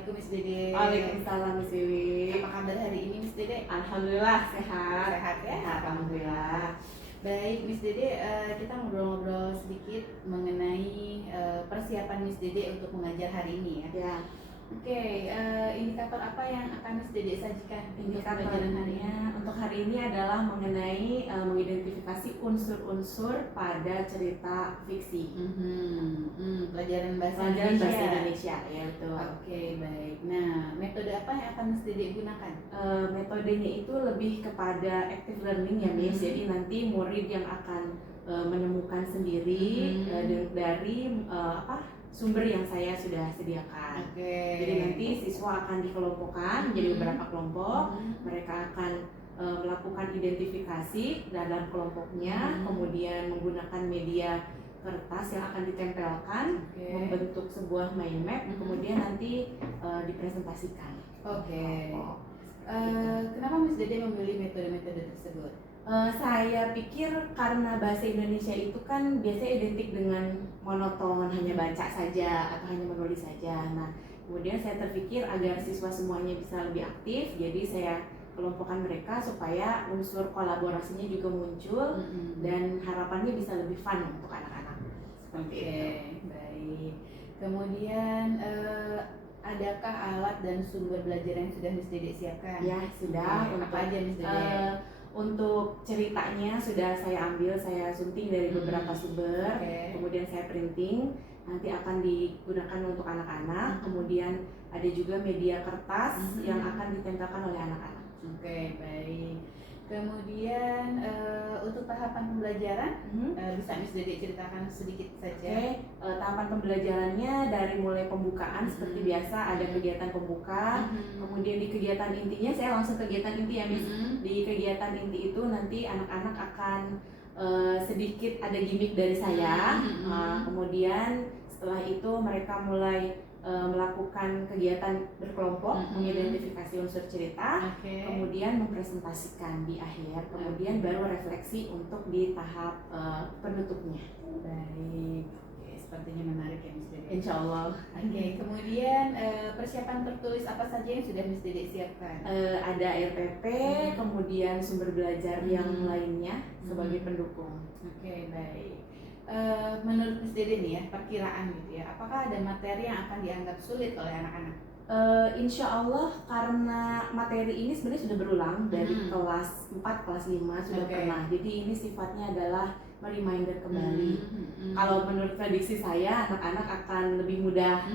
Assalamualaikum Miss Dede. Waalaikumsalam Miss Wiwi. Apa kabar hari ini Miss Dede? Alhamdulillah sehat. Sehat ya? Alhamdulillah. Baik Miss Dede, kita ngobrol-ngobrol sedikit mengenai persiapan Miss Dede untuk mengajar hari ini ya. Ya, Oke, indikator apa yang akan Miss Dede sajikan untuk pelajaran hari ini? indikatornya untuk hari ini adalah mengenai mengidentifikasi unsur-unsur pada cerita fiksi. Pelajaran bahasa Pelajaran bahasa Indonesia. Indonesia, ya betul. Oke, baik. Nah, metode apa yang akan Miss Dede gunakan? Metodenya itu lebih kepada active learning ya Miss. Jadi nanti murid yang akan menemukan sendiri dari sumber yang saya sudah sediakan. Oke. Jadi nanti siswa akan dikelompokkan menjadi beberapa kelompok. Mereka akan melakukan identifikasi dalam kelompoknya, kemudian menggunakan media kertas yang akan ditempelkan, membentuk sebuah mind map, kemudian nanti dipresentasikan. Oke. Kenapa Miss Dede memilih metode-metode tersebut? Saya pikir karena bahasa Indonesia itu kan biasanya identik dengan monoton, hanya baca saja atau hanya menulis saja. Nah, kemudian saya terpikir agar siswa semuanya bisa lebih aktif, jadi saya kelompokkan mereka supaya unsur kolaborasinya juga muncul dan harapannya bisa lebih fun untuk anak-anak. Seperti itu. Baik. Kemudian adakah alat dan sumber belajar yang sudah Miss Dede siapkan? Ya, sudah. Apa aja Miss Dede? Untuk ceritanya sudah saya ambil, saya sunting dari beberapa sumber, kemudian saya printing, nanti akan digunakan untuk anak-anak, kemudian ada juga media kertas yang akan ditempelkan oleh anak-anak. Oke, baik. Kemudian untuk tahapan pembelajaran bisa Miss Dede ceritakan sedikit saja. Tahapan pembelajarannya dari mulai pembukaan seperti biasa, ada kegiatan pembuka, kemudian di kegiatan intinya saya langsung kegiatan inti ya Miss. Di kegiatan inti itu nanti anak-anak akan sedikit ada gimmick dari saya. Kemudian setelah itu mereka mulai melakukan kegiatan berkelompok, mengidentifikasi unsur cerita, kemudian mempresentasikan di akhir, kemudian baru refleksi untuk di tahap penutupnya. Baik. Oke, sepertinya menarik ya Miss Dede. Insya Allah. Oke, kemudian persiapan tertulis apa saja yang sudah Miss Dede siapkan? Ada RPP, kemudian sumber belajar yang lainnya sebagai pendukung. Oke, baik. Menurut Miss Dede nih ya, perkiraan gitu ya, apakah ada materi yang akan dianggap sulit oleh anak-anak? Insya Allah karena materi ini sebenarnya sudah berulang dari kelas 4, kelas 5 sudah pernah. Jadi ini sifatnya adalah reminder kembali. Kalau menurut prediksi saya anak-anak akan lebih mudah.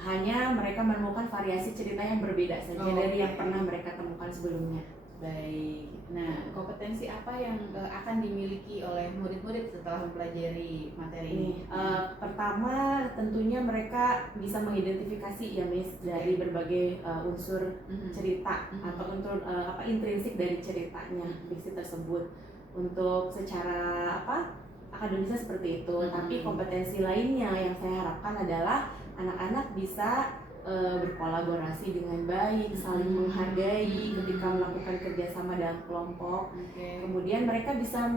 Hanya mereka menemukan variasi cerita yang berbeda saja dari yang pernah mereka temukan sebelumnya. Baik. Nah, kompetensi apa yang akan dimiliki oleh murid-murid setelah mempelajari materi ini? Pertama, tentunya mereka bisa mengidentifikasi ya Miss dari berbagai unsur cerita atau unsur intrinsik dari ceritanya fiksi tersebut. Untuk secara akademisnya seperti itu. Tapi kompetensi lainnya yang saya harapkan adalah anak-anak bisa berkolaborasi dengan baik, saling menghargai ketika melakukan kerjasama dalam kelompok. Kemudian mereka bisa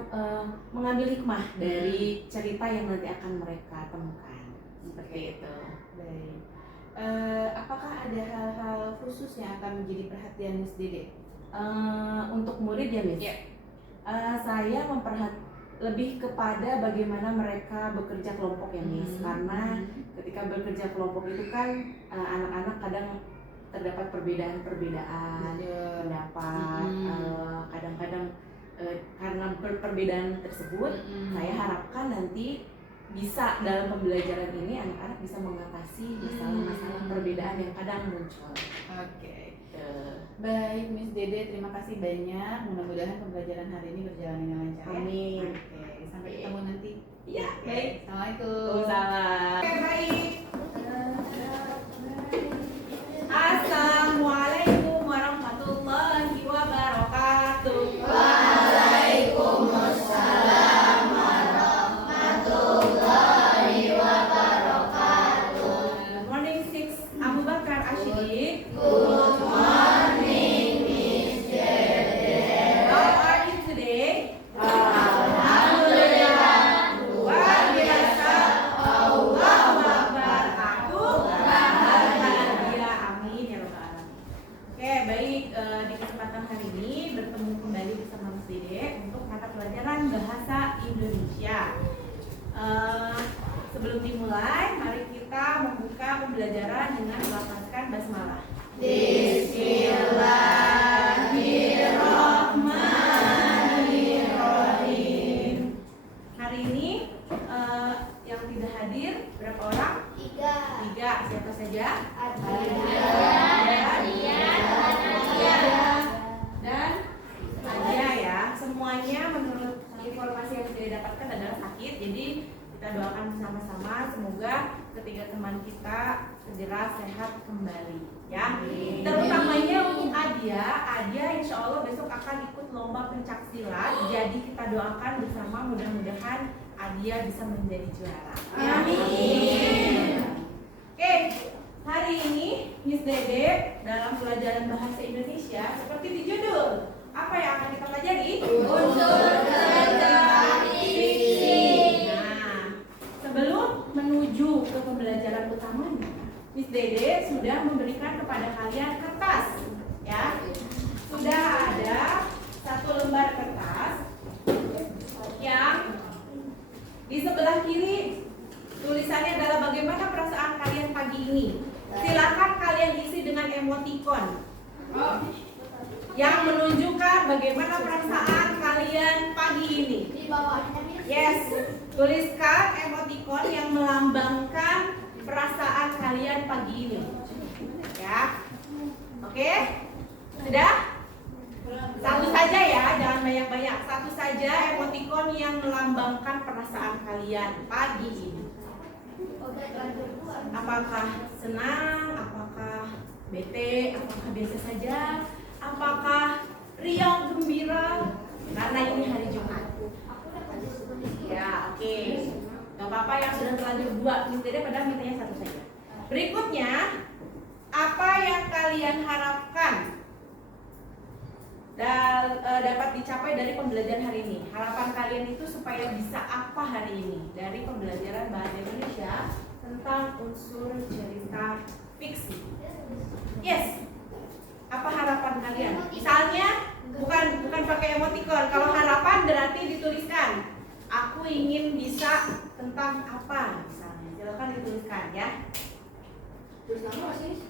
mengambil hikmah dari cerita yang nanti akan mereka temukan. Seperti itu. Baik. Apakah ada hal-hal khusus yang akan menjadi perhatian Miss Dede? Untuk murid ya Miss? Saya lebih kepada bagaimana mereka bekerja kelompok ya Miss, karena ketika bekerja kelompok itu kan anak-anak kadang terdapat perbedaan pendapat, kadang-kadang karena perbedaan tersebut saya harapkan nanti bisa dalam pembelajaran ini anak-anak bisa mengatasi masalah-masalah perbedaan yang kadang muncul. Baik Miss Dede, terima kasih banyak. Mudah-mudahan pembelajaran hari ini berjalan dengan lancar. Amin. Sampai ketemu nanti. Iya, baik. Assalamualaikum. Waalaikumsalam. Baik. Assalamualaikum warahmatullahi wabarakatuh. Waalaikumsalam warahmatullahi wabarakatuh. Good morning, Six Abu Bakar Ashidi. Good morning, Miss Dede. How are you today? Alhamdulillah. Luar biasa. Allahu Akbar. Aku bahagia. Amin. pembelajaran dengan melafazkan basmalah. Bismillahirrahmanirrahim. Hari ini yang tidak hadir berapa orang? 3. Siapa saja? Dan Adia ya. Semuanya menurut informasi yang sudah didapatkan adalah sakit. Jadi kita doakan bersama-sama semoga ketiga teman kita segera sehat kembali ya. Terutamanya untuk Adia insya Allah besok akan ikut lomba pencak silat. Jadi kita doakan bersama mudah-mudahan Adia bisa menjadi juara. Amin. Oke, hari ini Miss Dede dalam pelajaran bahasa Indonesia seperti di judul, apa yang akan kita pelajari? Unsur kerja fiksi. Nah, sebelum menuju ke pembelajaran utamanya, Miss Dede sudah memberikan kepada kalian kertas, ya. Sudah ada 1 lembar kertas yang di sebelah kiri tulisannya adalah bagaimana perasaan kalian pagi ini. Silakan kalian isi dengan emoticon yang menunjukkan bagaimana perasaan kalian pagi ini. Di bawahnya Yes, tuliskan emoticon yang melambangkan perasaan kalian pagi ini. Ya, oke? Sudah? Satu saja ya, jangan banyak-banyak. Satu saja emoticon yang melambangkan perasaan kalian pagi ini. Apakah senang? Apakah bete? Apakah biasa saja? Apakah riang gembira? Karena ini hari Jumat. Ya, oke. Gak apa-apa yang sudah terlanjur 2. Miss Dede padahal mintanya 1 saja. Berikutnya, apa yang kalian harapkan dapat dicapai dari pembelajaran hari ini? Harapan kalian itu supaya bisa apa hari ini dari pembelajaran bahasa Indonesia tentang unsur cerita fiksi? Yes. Apa harapan kalian? Misalnya bukan pakai emoticon. Kalau harapan berarti dituliskan. Aku ingin bisa tentang apa misalnya. Silakan dituliskan ya. Terus nama sih?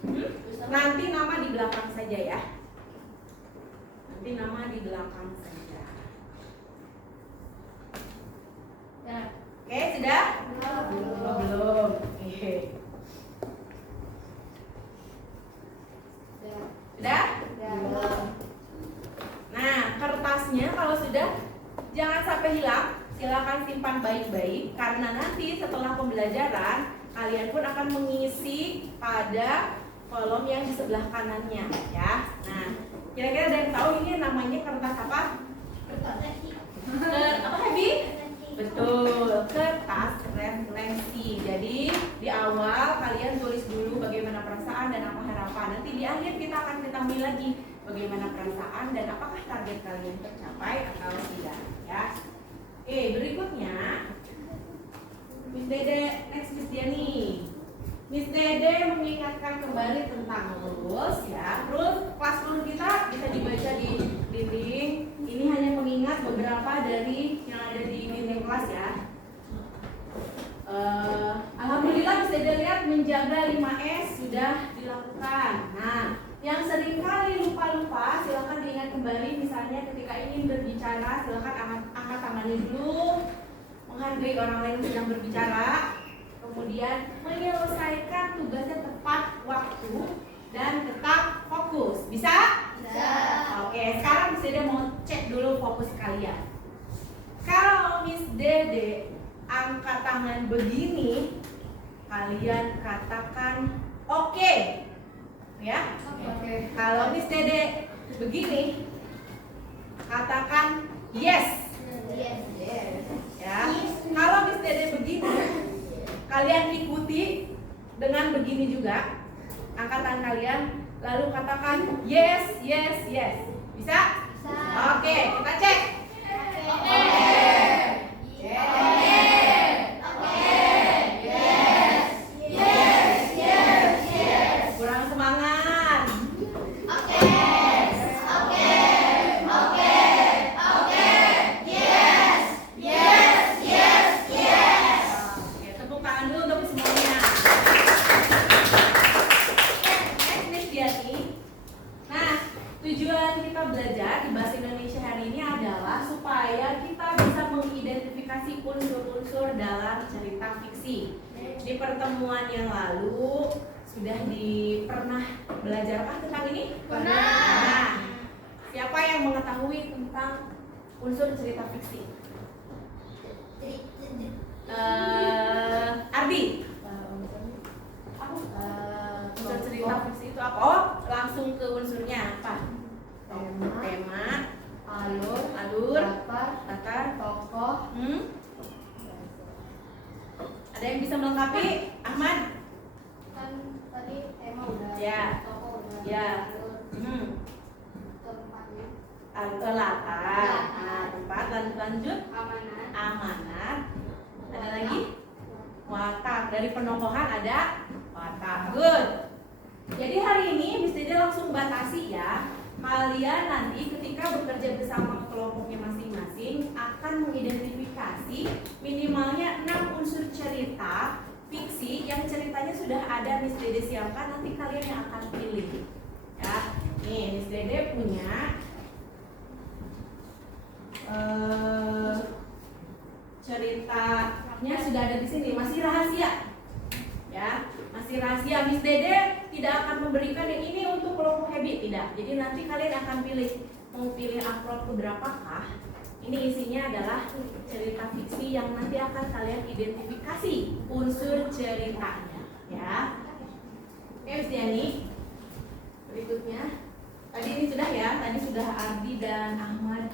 Nanti nama di belakang saja ya. Nanti nama di belakang saja. Ya. Oke, sudah? Belum. Oh, belum. Oke. Ya. Sudah? Belum. Nah, kertasnya kalau sudah jangan sampai hilang. Silakan simpan baik-baik karena nanti setelah pembelajaran kalian pun akan mengisi pada kolom yang di sebelah kanannya ya. Nah, kira-kira ada yang tahu ini namanya kertas apa? Apa Habi? Betul, kertas refleksi. Jadi di awal kalian tulis dulu bagaimana perasaan dan apa harapan. Nanti di akhir kita akan ketahui lagi bagaimana perasaan dan apakah target kalian tercapai atau tidak ya. Oke, berikutnya Miss Dede, next Miss Diani. Miss Dede mengingatkan kembali tentang rules ya. Rules classroom kita bisa dibaca di dinding. Ini hanya mengingat beberapa dari yang ada di dinding kelas ya. Alhamdulillah Miss Dede lihat menjaga 5S sudah dilakukan. Nah, yang seringkali lupa-lupa silakan diingat kembali. Misalnya ketika ingin berbicara silakan angkat tangannya dulu, menghargai orang lain yang sedang berbicara, kemudian menyelesaikan tugasnya tepat waktu dan tetap fokus. Bisa? Bisa. Oke, sekarang Miss Dede mau cek dulu fokus kalian. Kalau Miss Dede angkat tangan begini, kalian katakan oke. Ya? Oke. Kalau Miss Dede begini, katakan yes. Yes. Yes. Ya. Kalau Miss Dede begini, kalian ikuti dengan begini juga. Angkat tangan kalian, lalu katakan yes, yes, yes. Bisa? Bisa. Oke, kita cek. Oke. Kurang semangat. Oke. Oke, tepuk tangan dulu untuk semuanya. fiksi. Di pertemuan yang lalu sudah pernah belajar tentang ini? Pernah. Nah, siapa yang mengetahui tentang unsur cerita fiksi? Ardi. Unsur cerita fiksi itu apa? Oh, langsung ke unsurnya apa? Tema, alur, latar, tokoh. Ada yang bisa melengkapi? Ahmad? Kan tadi tema udah. Ya. Tokoh udah. Ya. Tempatnya. Latar. Nah, tempat, lanjut. Amanat. Ada lagi? Watak. Dari penokohan ada watak. Good. Jadi hari ini Miss Dede langsung batasi ya. Kalian nanti ketika bekerja bersama kelompoknya masing-masing akan mengidentifikasi minimalnya 6 unsur cerita fiksi yang ceritanya sudah ada Miss Dede siapkan, nanti kalian yang akan pilih. Ya. Nih, Miss Dede punya ceritanya sudah ada di sini, masih rahasia. Ya, masih rahasia. Miss Dede tidak akan memberikan yang ini untuk kelompok Happy, tidak. Jadi nanti kalian akan pilih mau pilih upload ke berapakah. Ini isinya adalah cerita fiksi yang nanti akan kalian identifikasi unsur ceritanya, ya. Oke, Miss Diani. Berikutnya, tadi ini sudah ya, tadi sudah Ardi dan Ahmad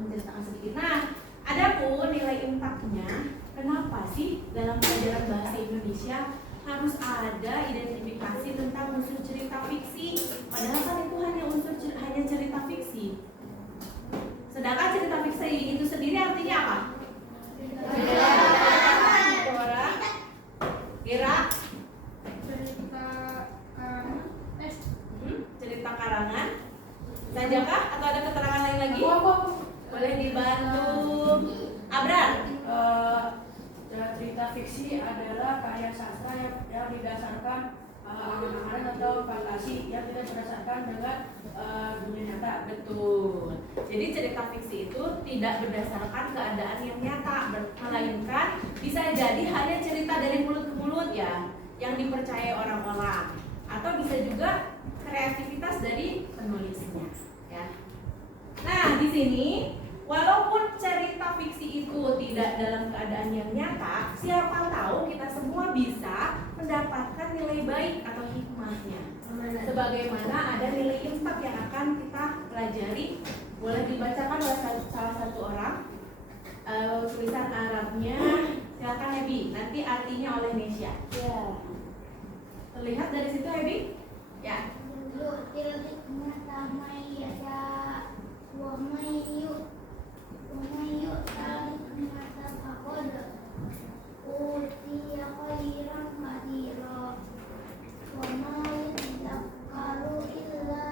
menceritakan sedikit. Nah, adapun nilai impactnya, kenapa sih dalam pelajaran bahasa Indonesia harus ada identifikasi tentang unsur cerita fiksi? Padahal kan itu hanya cerita fiksi. Sedangkan cerita fiksi itu sendiri artinya apa? Suara, kira, cerita karangan, sajakah atau ada keterangan lain lagi? Boleh dibantu, Abrar. Cerita fiksi adalah karya sastra yang didasarkan angan-angan atau fantasi yang tidak berdasarkan dengan dunia nyata. Betul. Jadi cerita fiksi itu tidak berdasarkan keadaan yang nyata, melainkan bisa jadi hanya cerita dari mulut ke mulut ya, yang dipercaya orang-orang, atau bisa juga kreativitas dari penulisnya. Ya. Nah, di sini walaupun cerita fiksi itu tidak dalam keadaan yang nyata, siapa tahu kita semua bisa mendapatkan nilai baik atau hikmahnya. Sebagaimana ada nilai impact yang akan kita pelajari. Boleh dibacakan oleh salah satu orang. Tulisan Arabnya, silakan Hebi. Nanti artinya oleh Nesya. Ya. Terlihat dari situ Hebi? Ya. Yu'til hikmata may yasha wa may yu'tal hikmata faqad utiya khairan katsira wa ma yadhakkaru illa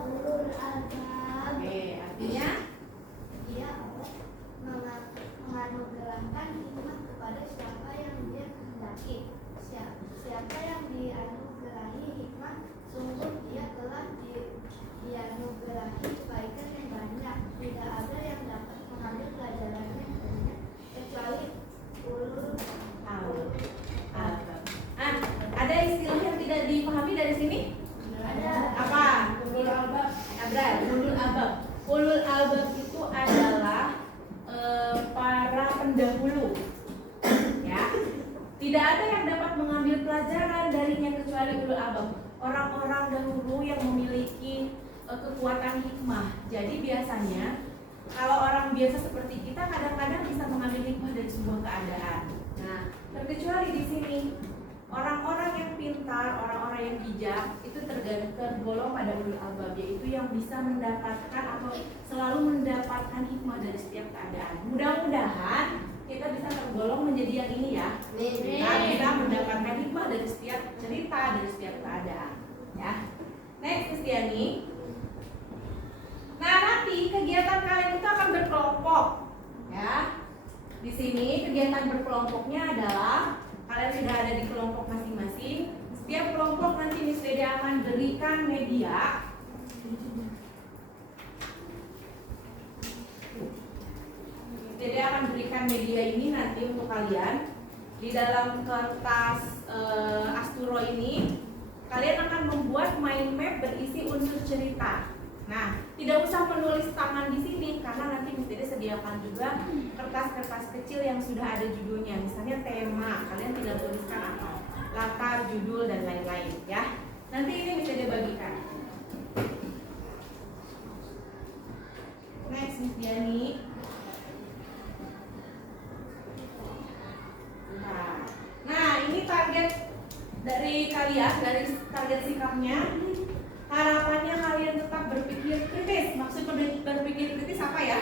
ulul albab. Oke, artinya Dia menganugerahkan hikmah kepada siapa yang dia kehendaki. Siapa yang dianugerahi hikmah, sungguh dia telah dianugerahi kebaikan yang banyak. Tidak ada yang dapat mengambil pelajarannya darinya kecuali ulul albab. Ada istilah yang tidak dipahami dari sini? ada. Apa? Ulul albab. Abrar, ulul albab. Ulul albab itu adalah para pendahulu. Ya. Tidak ada yang dapat mengambil pelajaran darinya kecuali ulul albab. Orang-orang dahulu yang memiliki kekuatan hikmah. Jadi biasanya kalau orang biasa seperti kita kadang-kadang bisa mengambil hikmah dari sebuah keadaan. Nah, terkecuali di sini orang-orang yang pintar, orang-orang yang bijak itu tergolong pada ulul albab, yaitu yang bisa mendapatkan atau selalu mendapatkan hikmah dari setiap keadaan. Mudah-mudahan kita bisa tergolong menjadi yang ini ya. Kita bisa mendapatkan hikmah dari setiap cerita, dari setiap keadaan. Ya. Next, Kristiani. Nah, nanti kegiatan kalian itu akan berkelompok. Ya. Di sini kegiatan berkelompoknya adalah kalian sudah ada di kelompok masing-masing. Setiap kelompok nanti Miss Dede akan berikan media. Miss Dede akan berikan media ini nanti untuk kalian. di dalam kertas Asturo ini kalian akan membuat mind map berisi unsur cerita. Nah, tidak usah menulis tangan di sini karena nanti Miss Dede sediakan juga kertas-kertas kecil yang sudah ada judulnya. Misalnya tema, kalian tinggal tuliskan apa, latar, judul dan lain-lain ya. Nanti ini Miss Dede bagikan. Next Miss Diani. Nah, ini target dari kalian, dari target sikapnya. Harapannya kalian tetap berpikir kritis. Maksud berpikir kritis apa ya?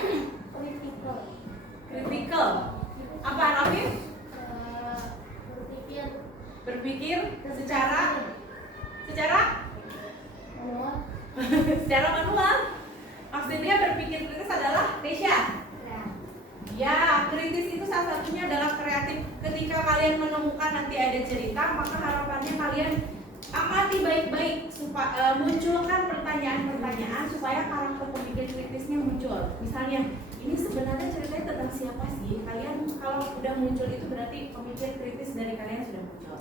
Critical. Apa Rafif? Berpikir secara secara manual. Maksudnya berpikir kritis adalah Nesya. Ya, kritis itu salah satunya adalah kreatif. Ketika kalian menemukan nanti ada cerita, maka harapannya kalian amati baik-baik supaya munculkan pertanyaan-pertanyaan supaya karakter pemikir kritisnya muncul. Misalnya, ini sebenarnya ceritanya tentang siapa sih? Kalian kalau udah muncul itu berarti pemikir kritis dari kalian sudah muncul.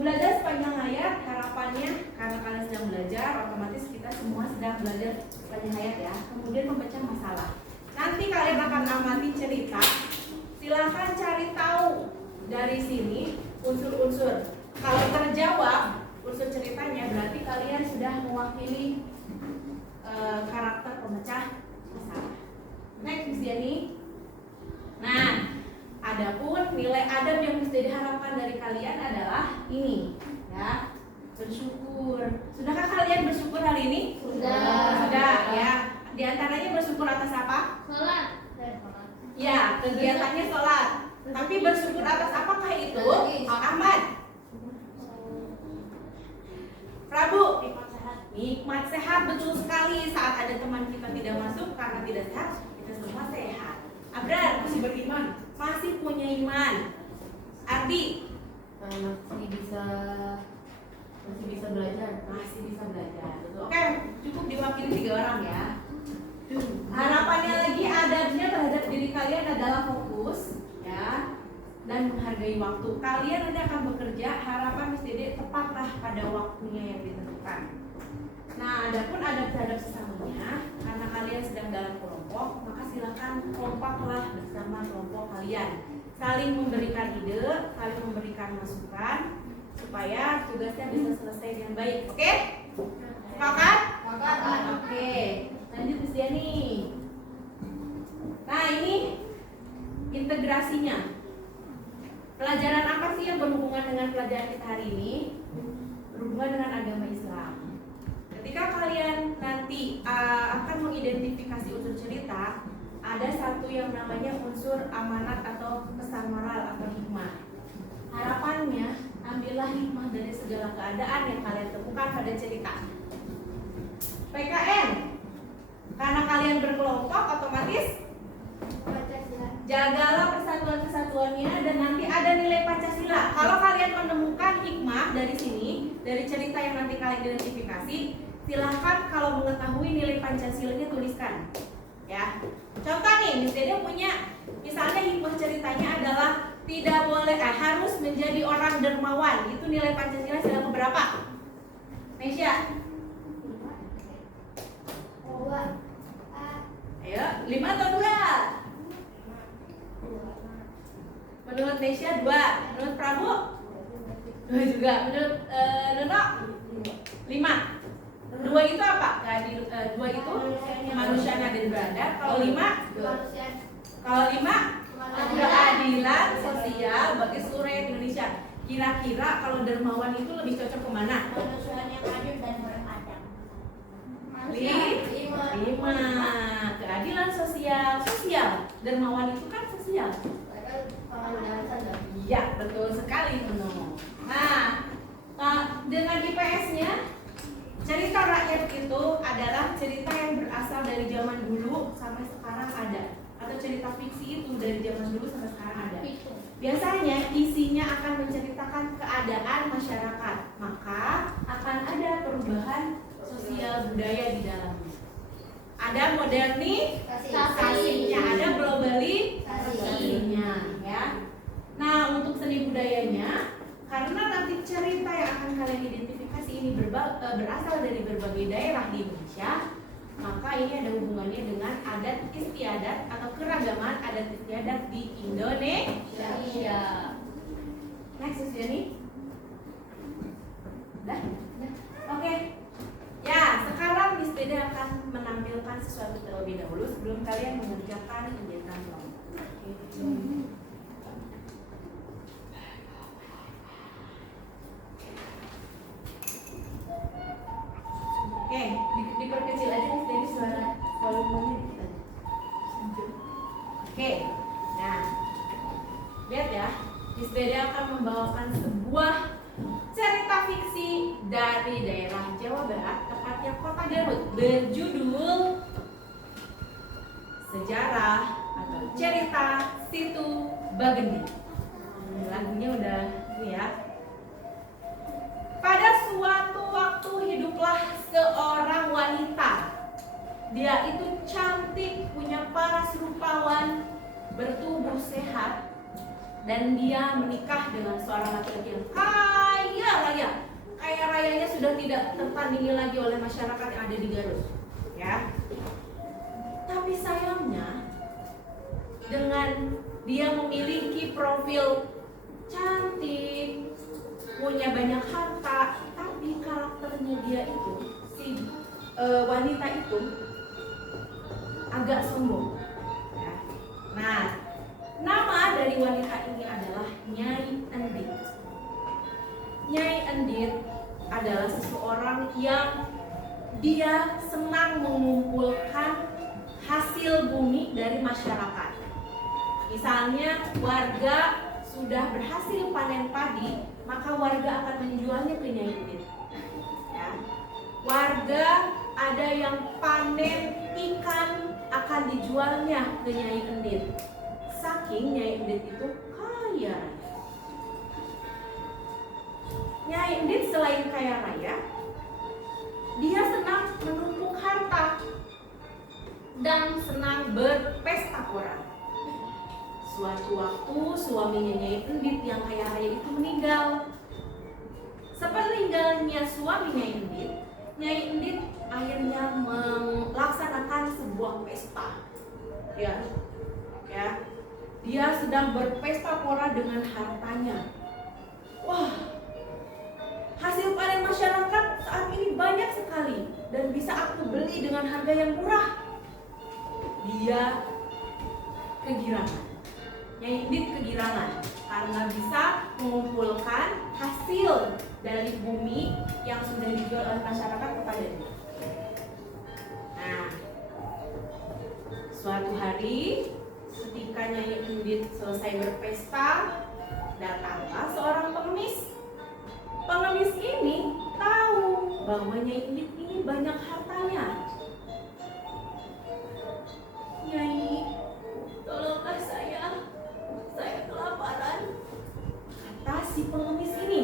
Belajar sepanjang hayat, harapannya karena kalian sedang belajar, otomatis kita semua sedang belajar sepanjang hayat ya. Kemudian memecah masalah. Nanti kalian akan amati cerita. Silahkan cari tahu dari sini unsur-unsur. Kalau terjawab unsur ceritanya, berarti kalian sudah mewakili karakter pemecah masalah. Next, Miss Diani. Nah, adapun nilai adab yang Miss Diani harapkan dari kalian adalah ini, ya, bersyukur. Sudahkah kalian bersyukur hari ini? Sudah, ya. Di antaranya bersyukur atas apa? Sholat. Ya, kegiatannya sholat. Tapi bersyukur atas apakah itu? Ahmad. Prabu. Nikmat sehat, betul sekali. Saat ada teman kita tidak masuk karena tidak sehat, kita semua sehat. Abrar, masih beriman, masih punya iman. Ardi, masih bisa belajar. masih bisa belajar. Oke, cukup diwakili 3 orang ya. Harapannya lagi adabnya terhadap diri kalian adalah fokus ya dan menghargai waktu. Kalian nanti akan bekerja, harapan Miss Dede tepatlah pada waktunya yang ditentukan. Nah, adapun adab terhadap sesamanya, karena kalian sedang dalam kelompok, maka silakan kompaklah bersama kelompok kalian. Saling memberikan ide, saling memberikan masukan supaya tugasnya bisa selesai dengan baik. Oke? Sepakat? Sepakat. Oke. Lanjut Miss Diani. Nah, ini integrasinya. Pelajaran apa sih yang berhubungan dengan pelajaran kita hari ini? Berhubungan dengan agama Islam. Ketika kalian nanti akan mengidentifikasi unsur cerita, ada satu yang namanya unsur amanat atau pesan moral atau hikmah. Harapannya, ambillah hikmah dari segala keadaan yang kalian temukan pada cerita. PKN, karena kalian berkelompok, otomatis jagalah persatuan-kesatuannya dan nanti ada nilai Pancasila. Kalau kalian menemukan hikmah dari sini, dari cerita yang nanti kalian identifikasi, silahkan kalau mengetahui nilai Pancasilanya tuliskan. Ya, contoh nih, Miss Dede punya, misalnya hikmah ceritanya adalah tidak boleh, harus menjadi orang dermawan. Itu nilai Pancasila sila keberapa? Nesya? Ayo, 5 atau 2? Menurut Nesya 2, menurut Prabu 2 juga, menurut Nono 5. 2 itu apa? 2 itu kemanusiaan adil beradab. Kalau 5 keadilan sosial bagi seluruh Indonesia. Kira-kira kalau dermawan itu lebih cocok kemana? Kemanusiaan yang adil dan beradab. 5. Keadilan sosial. Dermawan itu kan sosial. Iya, betul sekali Nono. Nah, dengan IPS-nya, cerita rakyat itu adalah cerita yang berasal dari zaman dulu sampai sekarang ada, atau cerita fiksi itu dari zaman dulu sampai sekarang ada. Biasanya isinya akan menceritakan keadaan masyarakat, maka akan ada perubahan sosial budaya di dalamnya. Ada modernisasinya, ada globalisasinya, ya. Nah, identifikasi ini berasal dari berbagai daerah di Indonesia, maka ini ada hubungannya dengan adat istiadat atau keragaman adat istiadat di Indonesia. Next, Sus Jenny. Udah? Oke. Ya, sekarang Miss Dede akan menampilkan sesuatu terlebih dahulu sebelum kalian mengerjakan kegiatan kelompok. Oke, diperkecil aja Miss Dede suara volumenya dikit aja. Oke, nah lihat ya, Miss Dede akan membawakan sebuah cerita fiksi dari daerah Jawa Barat, tepatnya Kota Garut, berjudul Sejarah atau Cerita Situ Bagendit. Lagunya udah ini ya. Pada suatu waktu hiduplah seorang wanita. Dia itu cantik, punya paras rupawan, bertubuh sehat, dan dia menikah dengan seorang laki-laki yang kaya raya. Kaya rayanya sudah tidak tertandingi lagi oleh masyarakat yang ada di Garut, ya. Tapi sayangnya, dengan dia memiliki profil cantik, punya banyak harta, tapi karakternya dia itu, si wanita itu agak sombong, ya. Nah, nama dari wanita ini adalah Nyai Endit. Nyai Endit adalah seseorang yang dia senang mengumpulkan hasil bumi dari masyarakat. Misalnya warga sudah berhasil panen padi, maka warga akan menjualnya ke Nyai Endit. Ya. Warga ada yang panen ikan akan dijualnya ke Nyai Endit. Saking Nyai Endit itu kaya raya. Nyai Endit selain kaya raya, dia senang menumpuk harta dan senang berpesta pora. Suatu waktu suaminya Nyai Endit yang kaya raya itu meninggal. Sepeninggalnya suami Nyai Endit, Nyai Endit akhirnya melaksanakan sebuah pesta. Ya. Dia sedang berpesta pora dengan hartanya. Wah, hasil panen masyarakat saat ini banyak sekali dan bisa aku beli dengan harga yang murah. Dia kegirangan. Nyai Endit kegirangan karena bisa mengumpulkan hasil dari bumi yang sudah dijual oleh masyarakat kepadanya. Nah, suatu hari ketika Nyai Endit selesai berpesta, datanglah seorang pengemis. Pengemis ini tahu bahwa Nyai Endit ini banyak hartanya. Nyai, tolonglah saya kelaparan, kata si pengemis ini.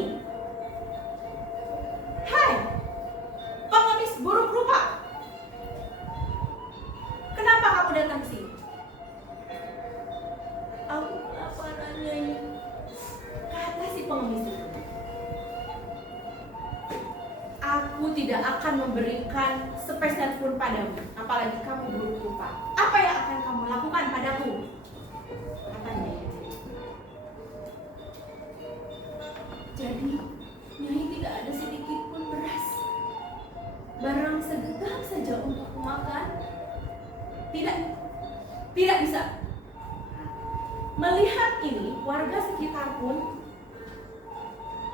Hai, pengemis buruk rupa, kenapa kamu datang ke sini? Aku kelaparan, Nyai, kata si pengemis itu. Aku tidak akan memberikan sepeser pun padamu, apalagi kamu buruk rupa. Apa yang akan kamu lakukan padaku? Katanya. Jadi, Nyai tidak ada sedikit pun beras. Barang segenggam saja untuk makan. Tidak bisa. Melihat ini, warga sekitar pun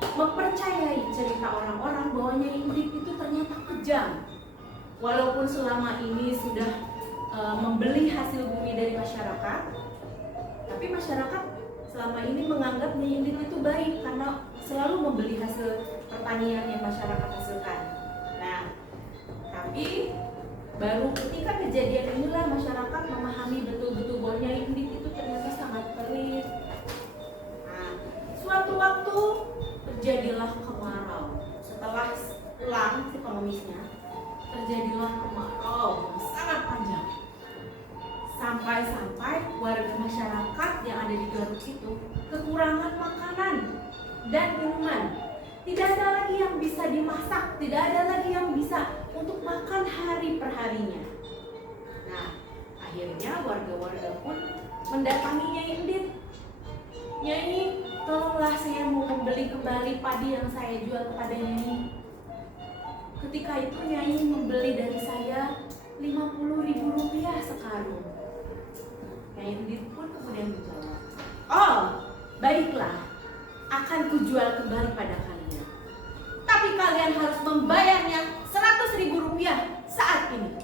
mempercayai cerita orang-orang bahwa Nyai Endit itu ternyata kejam. Walaupun selama ini sudah membeli hasil bumi dari masyarakat, tapi masyarakat selama ini menganggap Nyai Endit itu baik karena selalu membeli hasil pertanian yang masyarakat hasilkan. Nah, tapi baru ketika kejadian inilah masyarakat memahami betul-betul bahwa Nyai Endit itu ternyata sangat pelit. Nah, suatu waktu terjadilah kemarau. Setelah pulang si pengemisnya, terjadilah kemarau yang sangat panjang. Sampai-sampai warga masyarakat yang ada di Garut itu kekurangan makanan dan minuman. Tidak ada lagi yang bisa dimasak, tidak ada lagi yang bisa untuk makan hari perharinya. Nah, akhirnya warga-warga pun mendatangi Nyai Endit. Nyai, tolonglah saya mau membeli kembali padi yang saya jual kepada Nyai. Ketika itu Nyai membeli dari saya 50.000 rupiah sekarung. Nyai Endit pun kemudian menjawab, "Oh, baiklah, akan kujual kembali pada kalian. Tapi kalian harus membayarnya 100.000 rupiah saat ini."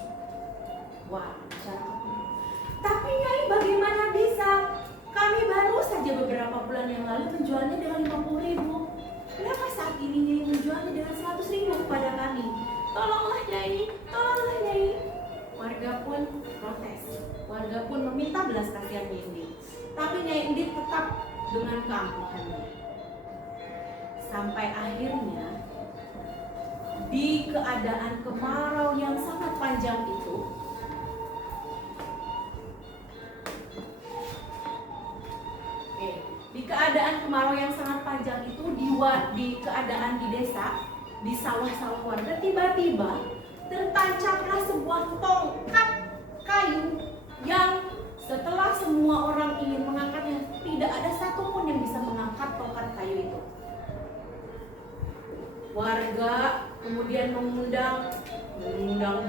Wah, masyarakat. Tapi Nyai, bagaimana bisa? Kami baru saja beberapa bulan yang lalu menjualnya dengan 50.000. Kenapa saat ini Nyai menjualnya dengan 100.000 kepada kami? Tolonglah Nyai, tolonglah Nyai. Warga pun protes. Warga pun meminta belas kasihan Nyai Endit. Tapi Nyai Endit tetap dengan keangkuhannya. Sampai akhirnya di keadaan kemarau yang sangat panjang itu, di keadaan kemarau yang sangat panjang itu, di keadaan di desa, di sawah-sawah warga, tiba-tiba tertancaplah sebuah tongkat kayu yang setelah semua orang ingin mengangkatnya, tidak ada satupun yang bisa mengangkat tongkat kayu itu. Warga kemudian mengundang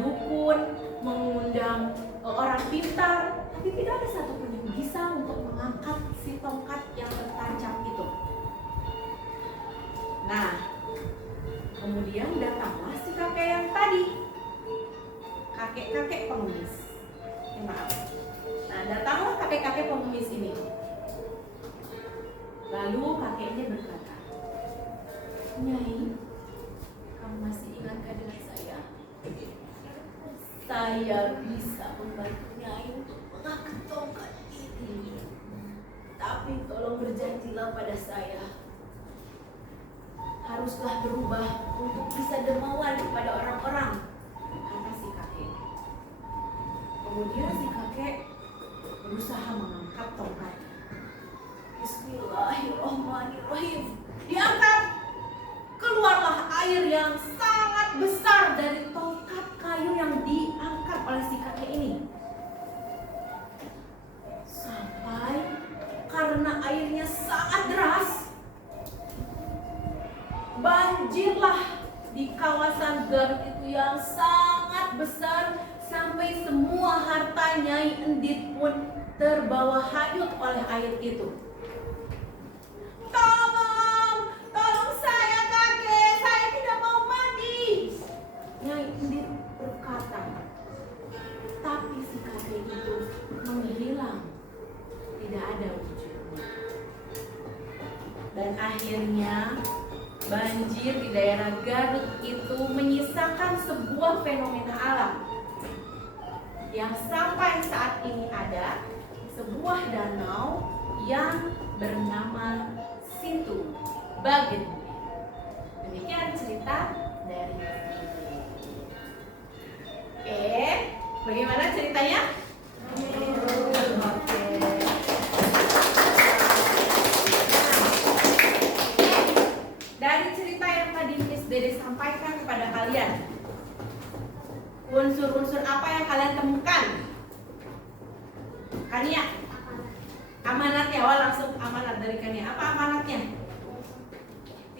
dukun, mengundang orang pintar, tapi tidak ada satupun yang bisa untuk mengangkat si tongkat yang tertancap itu. Nah, kemudian datanglah si kakek yang tadi, kakek-kakek pengemis. Maaf. Nah, datanglah kakek-kakek pengemis ini. Lalu kakeknya berkata, "Nyai, kamu masih ingatkah dengan saya? Saya bisa membantu Nyai untuk mengangkat tongkat ini. Tapi tolong berjanjilah pada saya. Haruslah berubah untuk bisa dermawan kepada orang-orang," kata si kakek. Kemudian si kakek berusaha mengangkat tongkat. Bismillahirrahmanirrahim. Diangkat. Keluarlah air yang sangat besar dari tongkat kayu yang diangkat oleh si kakek ini. Sampai karena airnya sangat deras, banjirlah di kawasan Garut itu yang sangat besar, sampai semua harta Nyai Endit pun terbawa hanyut oleh air itu. Tolong saya kakek, saya tidak mau mati, Nyai Endit berkata. Tapi si kakek itu menghilang, tidak ada wujudnya. Dan akhirnya banjir di daerah Garut itu menyisakan sebuah fenomena alam yang sampai saat ini ada, sebuah danau yang bernama Sintu Bagen. Demikian cerita dari bagaimana ceritanya? Oke. Dari cerita yang tadi Miss Dede sampaikan kepada kalian, unsur-unsur apa yang kalian temukan? Kania, amanatnya, langsung amanat dari Kania. Apa amanatnya?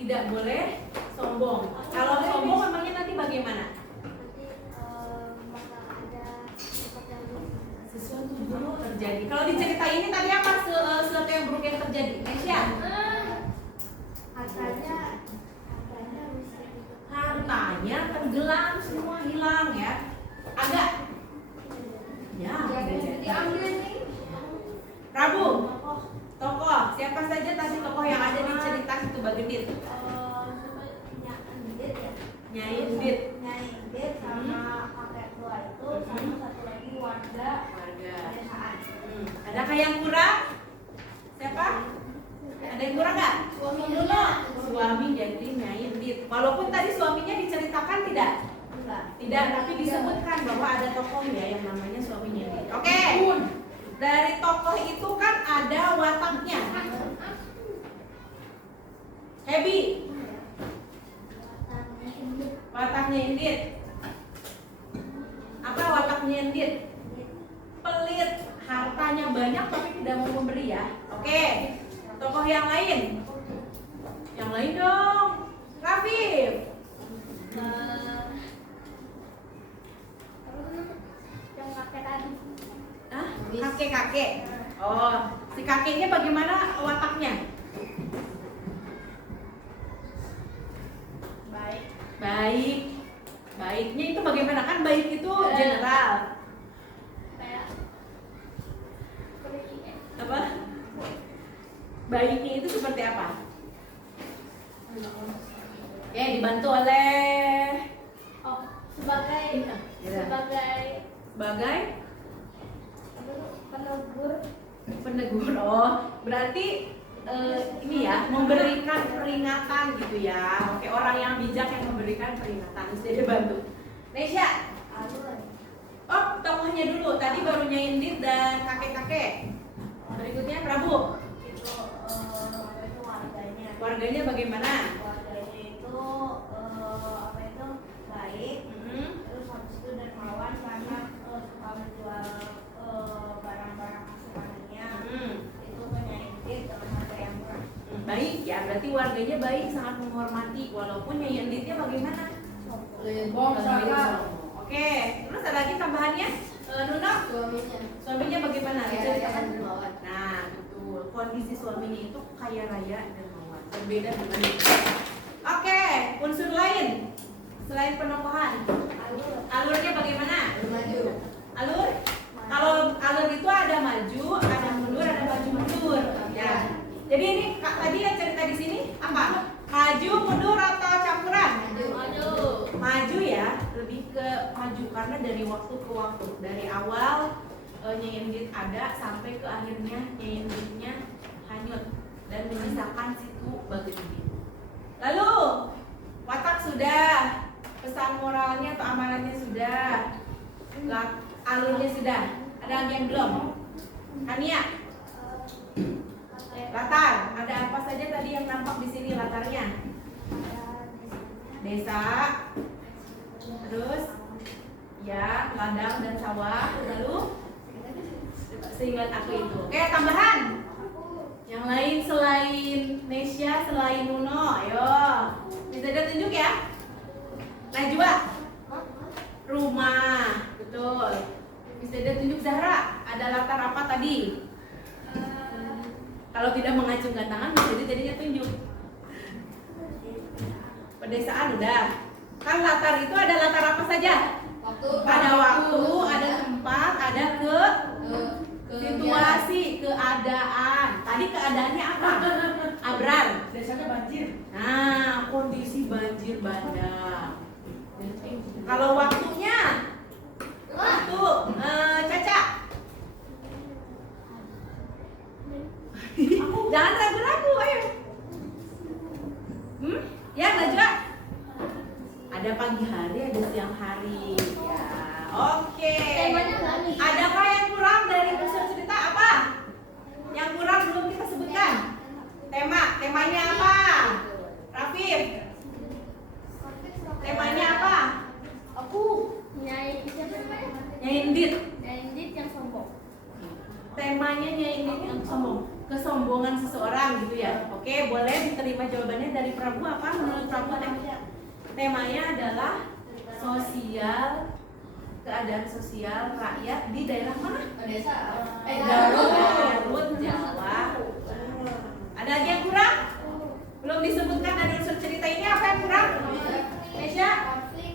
Tidak boleh sombong. Kalau sombong memangnya nanti bagaimana? Sesuatu buruk terjadi. Kalau di cerita ini tadi apa sesuatu yang buruk yang terjadi? Nesya? Hartanya tenggelam, semua hilang ya. Agak ya, diambil nih. Prabu, tokoh siapa saja tadi tokoh yang ada di cerita Sintu Bagendit? Nyai Endit sama kakek tua itu, sama satu lagi warga pedesaan. Adakah yang kurang? Siapa? Ada yang kurang nggak? Suami dulu. Suami jadi Nyai Endit. Walaupun tadi suaminya diceritakan tidak? Tidak, tapi disebutkan bahwa ada tokohnya yang namanya suami Nyai Endit. Oke. Dari tokoh itu kan ada wataknya. Happy. Wataknya Indit. Apa wataknya Indit? Pelit, hartanya banyak tapi tidak mau memberi ya. Oke, tokoh yang lain. Yang lain dong. Rafif. Yang kakek tadi. Ah, kakek-kakek. Oh, si kakeknya bagaimana wataknya? Baik. Baik. Baiknya itu bagaimana? Kan baik itu general. Kayak Apa? Baiknya itu seperti apa? Oke, dibantu oleh sebagai sebagai penegur. penegur. Oh, berarti ini ya, memberikan peringatan gitu ya. Oke, orang yang bijak yang memberikan peringatan. Jadi bantu. Nesya. Oh, tokohnya dulu. Tadi baru Indit dan kakek-kakek. Berikutnya Prabu. Itu warganya. Warganya bagaimana? Warganya itu baik. Terus habis itu dermawan karena suka menjual barang-barang asuransinya. Itu penyakit dengan harga yang murah. Baik ya, berarti warganya baik, sangat menghormati walaupun Nyai Inditnya bagaimana? Sombong, salah. Oke, terus ada lagi tambahannya? Nuna? Suaminya bagaimana? Bisa dikatakan dermawan. Nah, betul. Kondisi suaminya itu kaya raya dermawan. Berbeda dengan itu. Oke, unsur lain selain penokohan. Alurnya bagaimana? Alur? Kalau alur itu ada maju, ada mundur, ada maju mundur. Ya. Jadi ini tadi yang cerita di sini apa? Maju, mundur atau campuran? Maju ya, lebih ke maju karena dari waktu ke waktu, dari awal Nyai Indit ada sampai ke akhirnya Nyai Inditnya hanyut dan menyisakan situ Bagendit. Lalu watak sudah, pesan moralnya atau amanatnya sudah, alurnya sudah. Ada lagi yang belum? Hania. Latar, ada apa saja tadi yang nampak di sini latarnya? Desa, terus ya ladang dan sawah, lalu seingat aku itu. Oke, tambahan. Yang lain selain Nesya, selain Nuno, ayo. Bisa ada tunjuk ya? Najwa. Rumah, betul. Bisa ada tunjuk Zahra. Ada latar apa tadi? Kalau tidak mengacungkan tangan, bisa jadinya tunjuk. Pedesaan udah. Kan latar itu ada latar apa saja? Ada waktu, ada tempat, ada situasi, keadaan. Tadi keadaannya apa? Abrar. Desanya banjir. Nah, kondisi banjir bandang. Kalau waktunya, waktu Caca. Jangan ragu-ragu, ayo. Ya, Najwa. Ada pagi hari, ada siang hari. Ya, oke. Adakah yang kurang dari unsur cerita? Apa? Yang kurang belum kita sebutkan. Temanya apa? Rafif. Temanya apa? Aku Nyai Indit. yang sombong. Temanya Nyai Indit yang sombong. Kesombongan seseorang gitu ya. Oke, boleh diterima jawabannya dari Prabu apa? Menurut Prabu temanya adalah sosial, keadaan sosial rakyat di daerah mana? Garut, Jawa. Ada lagi yang kurang? Belum disebutkan dari unsur cerita ini, apa yang kurang? Nesya?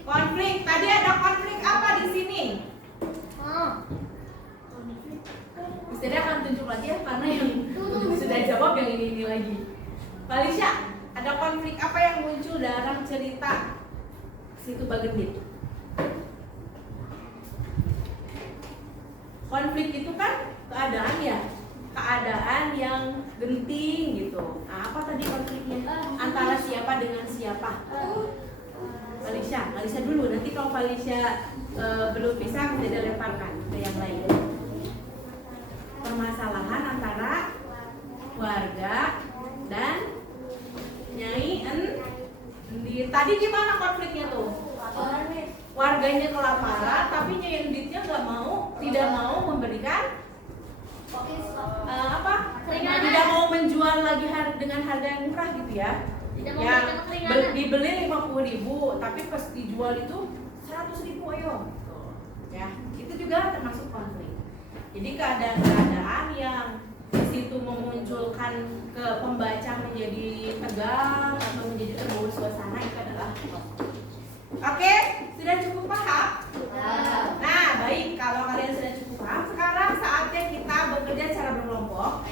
Konflik. Tadi ada konflik apa di sini? Bisa dia akan tunjuk lagi ya, karena yang sudah jawab yang ini lagi. Falisya, ada konflik apa yang muncul dalam cerita situ Bagendit? Konflik itu kan keadaan ya, keadaan yang genting gitu. Nah, apa tadi konfliknya? Antara siapa dengan siapa? Falisya dulu. Nanti kalau Falisya belum bisa dilemparkan ke yang lain. Permasalahan antara warga dan Nyai Indit. Tadi gimana konfliknya tuh? Warganya kelaparan, tapi Nyai Enditnya tidak mau memberikan tidak mau menjual lagi dengan harga yang murah gitu ya. Ya, dibeli 50.000, tapi pas dijual itu 100.000 ayo. Ya, itu juga termasuk konflik. Jadi keadaan-keadaan yang situ memunculkan ke pembaca menjadi tegang atau menjadi terbawa suasana itu adalah konflik. Oke, sudah cukup paham? Nah, baik, kalau kalian sudah cukup paham, sekarang saatnya kita bekerja secara berkelompok.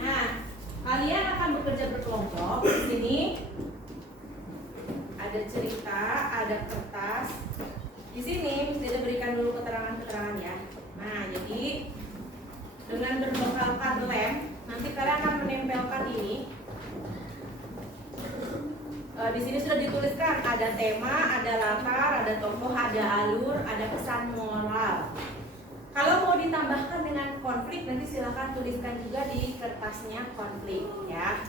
Nah, kalian akan bekerja berkelompok. Di sini ada cerita, ada kertas. Di sini kita berikan dulu keterangan-keterangan ya. Nah, jadi dengan berbekalkan lem, nanti kalian akan menempelkan ini. Di sini sudah dituliskan ada tema, ada latar, ada tokoh, ada alur, ada pesan moral. Kalau mau ditambahkan dengan konflik, nanti silakan tuliskan juga di kertasnya konflik ya.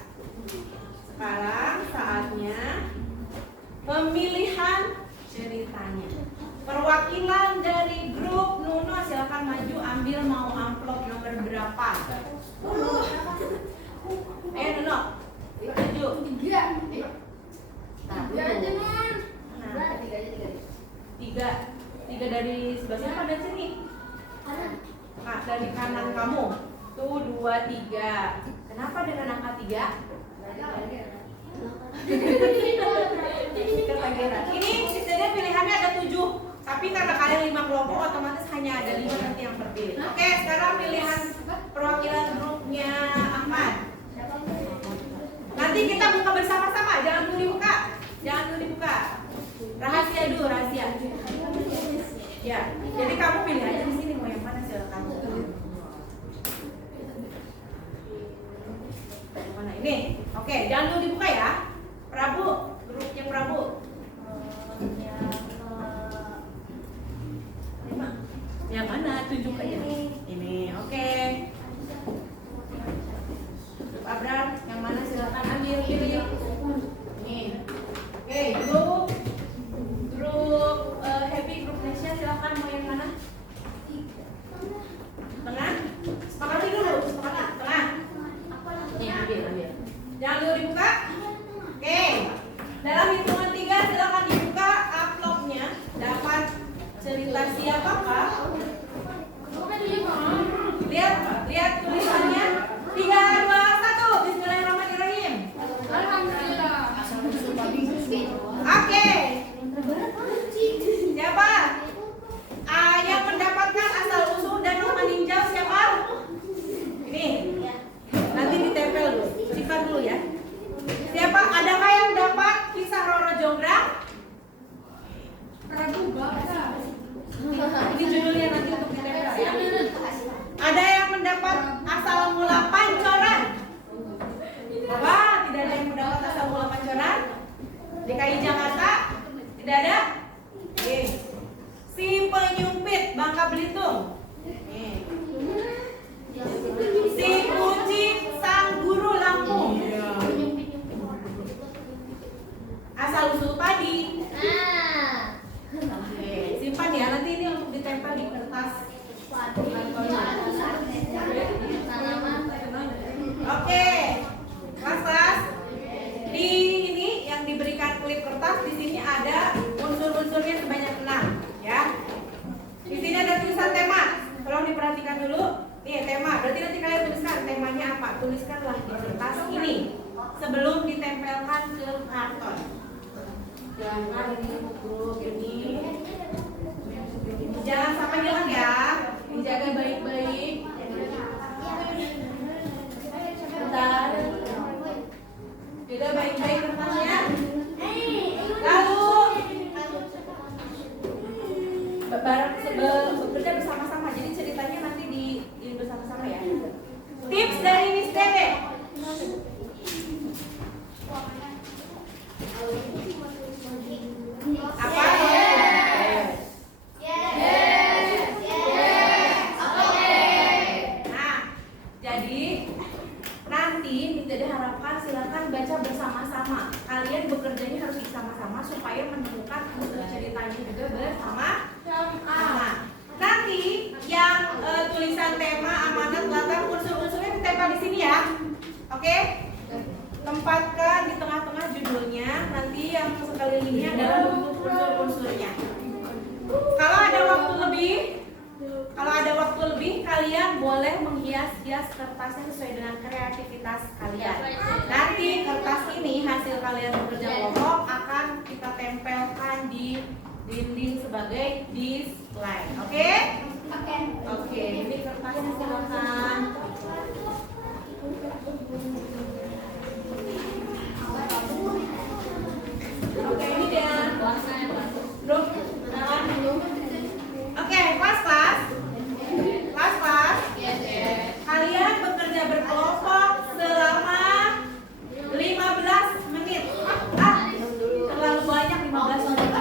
Sekarang saatnya pemilihan ceritanya. Perwakilan dari grup Nuno silakan maju, ambil mau amplop nomor berapa? Ayo Nuno, maju. Tiga dari sebelah sini apa dari sini? Nah, dari kanan kamu. Tuh 2, 3. Kenapa dengan angka 3? Ini sistemnya pilihannya ada 7. Tapi karena kalian 5 kelompok, otomatis hanya ada 5 nanti yang terpilih. Oke, sekarang pilihan perwakilan grupnya Ahmad. Nanti kita buka bersama-sama, jangan dulu dibuka. Rahasia dulu, rahasia. Ya, jadi kamu pilih aja di sini mau yang mana silakan. Mana ini? Oke, jangan dulu dibuka ya. Prabu, grupnya Prabu. Yang mana? Tunjuk aja. Ini, oke. Grup Abrar, yang mana silakan ambil pilih. Ini. Oke, grup Happy, grup Nesya silakan mau yang mana? Tengah? Sepakati dulu, sepakati. Tengah. Ini ambil. Jangan dulu dibuka. Oke. Dalam hitungan 3 silakan dibuka amplopnya. Dapat cerita siapakah? Lihat tulisannya. 3, 2, 1. Bismillahirrahmanirrahim. Alhamdulillah. Oke. Siapa? Yang mendapatkan asal usul dan meninjau siapa? Ini. Nanti ditempel dulu. Simpan dulu ya. Siapa? Adakah yang dapat kisah Roro Jonggrang? Prabu Baksa. Ini judulnya nanti untuk ditempel ya. Ada yang mendapat asal mula pancoran? Wah, tidak ada yang mendapat asal mula pancoran? DKI Jakarta? Tidak ada? Oke. Si Penyumpit Bangka Belitung. Si Kucing Sang Guru Lampung. Asal usul padi. Oke, simpan ya, nanti ini untuk ditempel di kertas. Oke, kelas. Di ini yang diberikan klip kertas, di sini ada unsur-unsurnya sebanyak 6, ya. Di sini ada tulisan tema. Tolong diperhatikan dulu. Nih tema. Berarti nanti kalian tuliskan temanya apa. Tuliskanlah di kertas ini sebelum ditempelkan ke karton. Jangan ini buku ini. Jangan sampai hilang ya. Dijaga baik-baik. Bentar. Jaga baik-baik kertasnya. Lalu bekerja bersama-sama. Jadi ceritanya nanti di bersama-sama ya. Tips dari Miss Dede. Apa? supaya menemukan unsur ceritanya juga bersama-sama. Nanti yang tulisan tema, amanat, latar, unsur-unsurnya ditempel di sini ya. Oke? Tempatkan di tengah-tengah judulnya. Nanti yang sekelilingnya adalah bentuk unsur-unsurnya. Kalau ada waktu lebih, kalian boleh menghias-hias kertasnya sesuai dengan kreativitas kalian. Nanti kertas ini hasil kalian bekerja kelompok akan kita tempelkan di dinding sebagai display. Oke? Oke. Ini kertasnya silakan. Oke, ini dia. Belum? Oke, kelas. Kalian bekerja berkelompok selama 15 menit. Terlalu banyak 15 menit.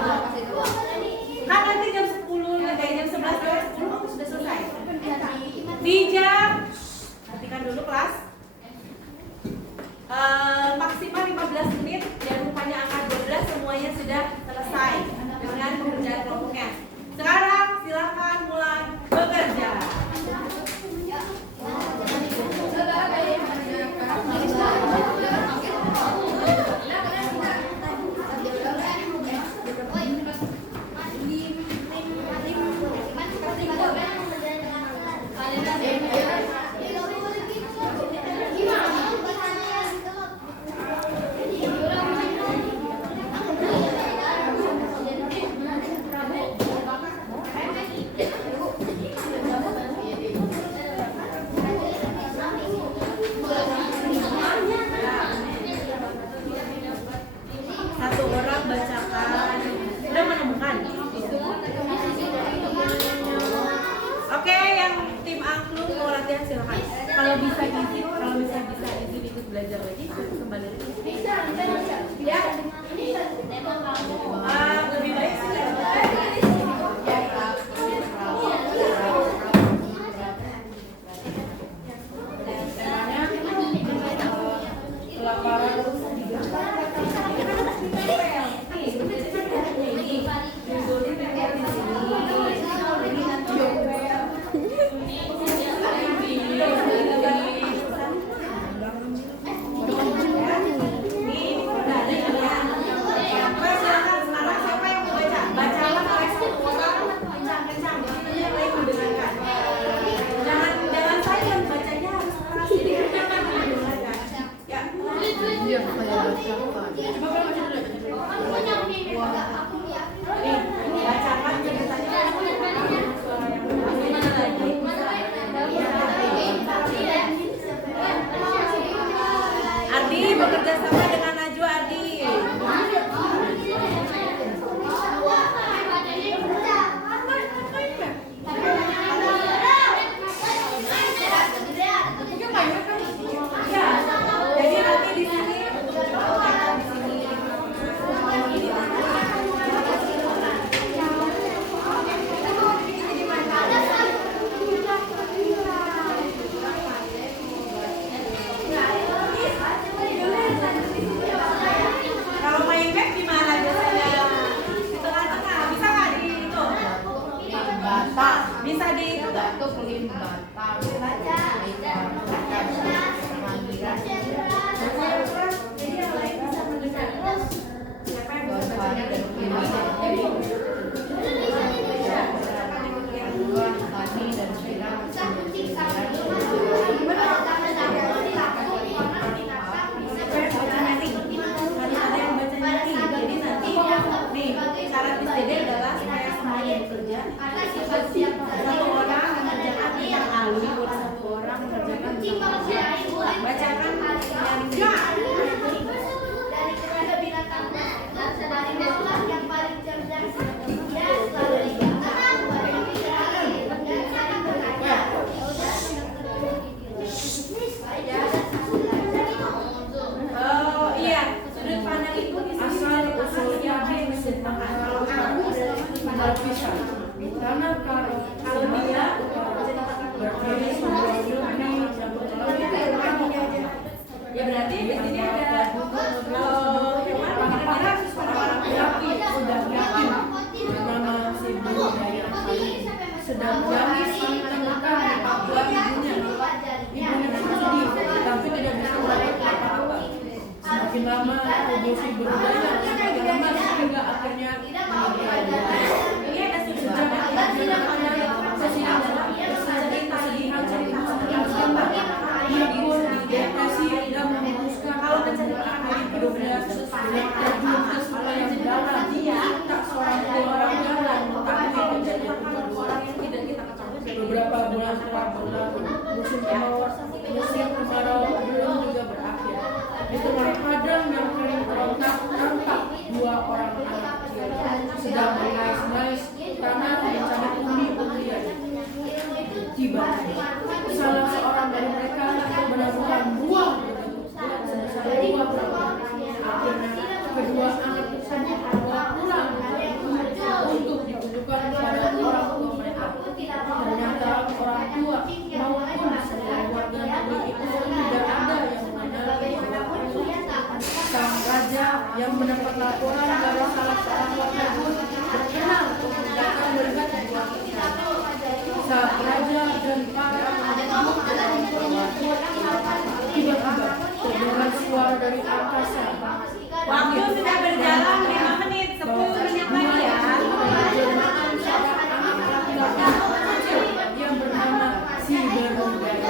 Kan nanti jam 10, jam 11, jam 10 sudah selesai. Di jam, perhatikan dulu kelas. Maksimal 15 menit dan rupanya angka 12 semuanya sudah selesai dengan pekerjaan kelompoknya. Sekarang silakan mulai bekerja. Satu orang bacakan. Sudah menemukan? Oke, yang tim angklung mau latihan silakan. Kalau bisa izin ikut belajar lagi, kembali lagi. Ya. Lebih baik sih. Ardi bekerja sama dengan Najwa. Ardi. Jadi nanti di sini. Kalau main back gimana biasanya? Di tengah-tengah, bisa nggak di itu? Bata. Bisa di itu nggak? Jadi yang lain bisa mendengar. Siapa yang bisa baca? Syarat PSDD adalah supaya semuanya bekerja. Satu orang mengerjakan tentang ahli, satu orang mengerjakan tentang bacakan dari ketiga binatang dan dari makhluk yang paling cerdas dia selalu dikatakan dan saling berkaca. Oh iya, sudut pandang itu asal usulnya karena kalau dia ya berarti bahwa musim kemarau belum juga berakhir. Di tengah padang yang kering terontak dua orang anak kecil sedang mengais-ngais tanah mencari umbi-umbian. Tiba-tiba salah seorang dari mereka menemukan buah sebesar buah berapa. Akhirnya kedua anak tersebut dibawa pulang untuk ditunjukkan kepada orang tua mereka. Ternyata orang tua maupun semua warga negeri itu tidak ada yang mengenal sang raja yang mendapat laporan dari salah seorang warga pun berkenan untuk datang melihat buah itu. Saat raja dan para tiba-tiba terdengar suara dari angkasa. Waktu sudah berjalan 5 menit, 10 menit lagi ya. Yang bernama si Berunggaya.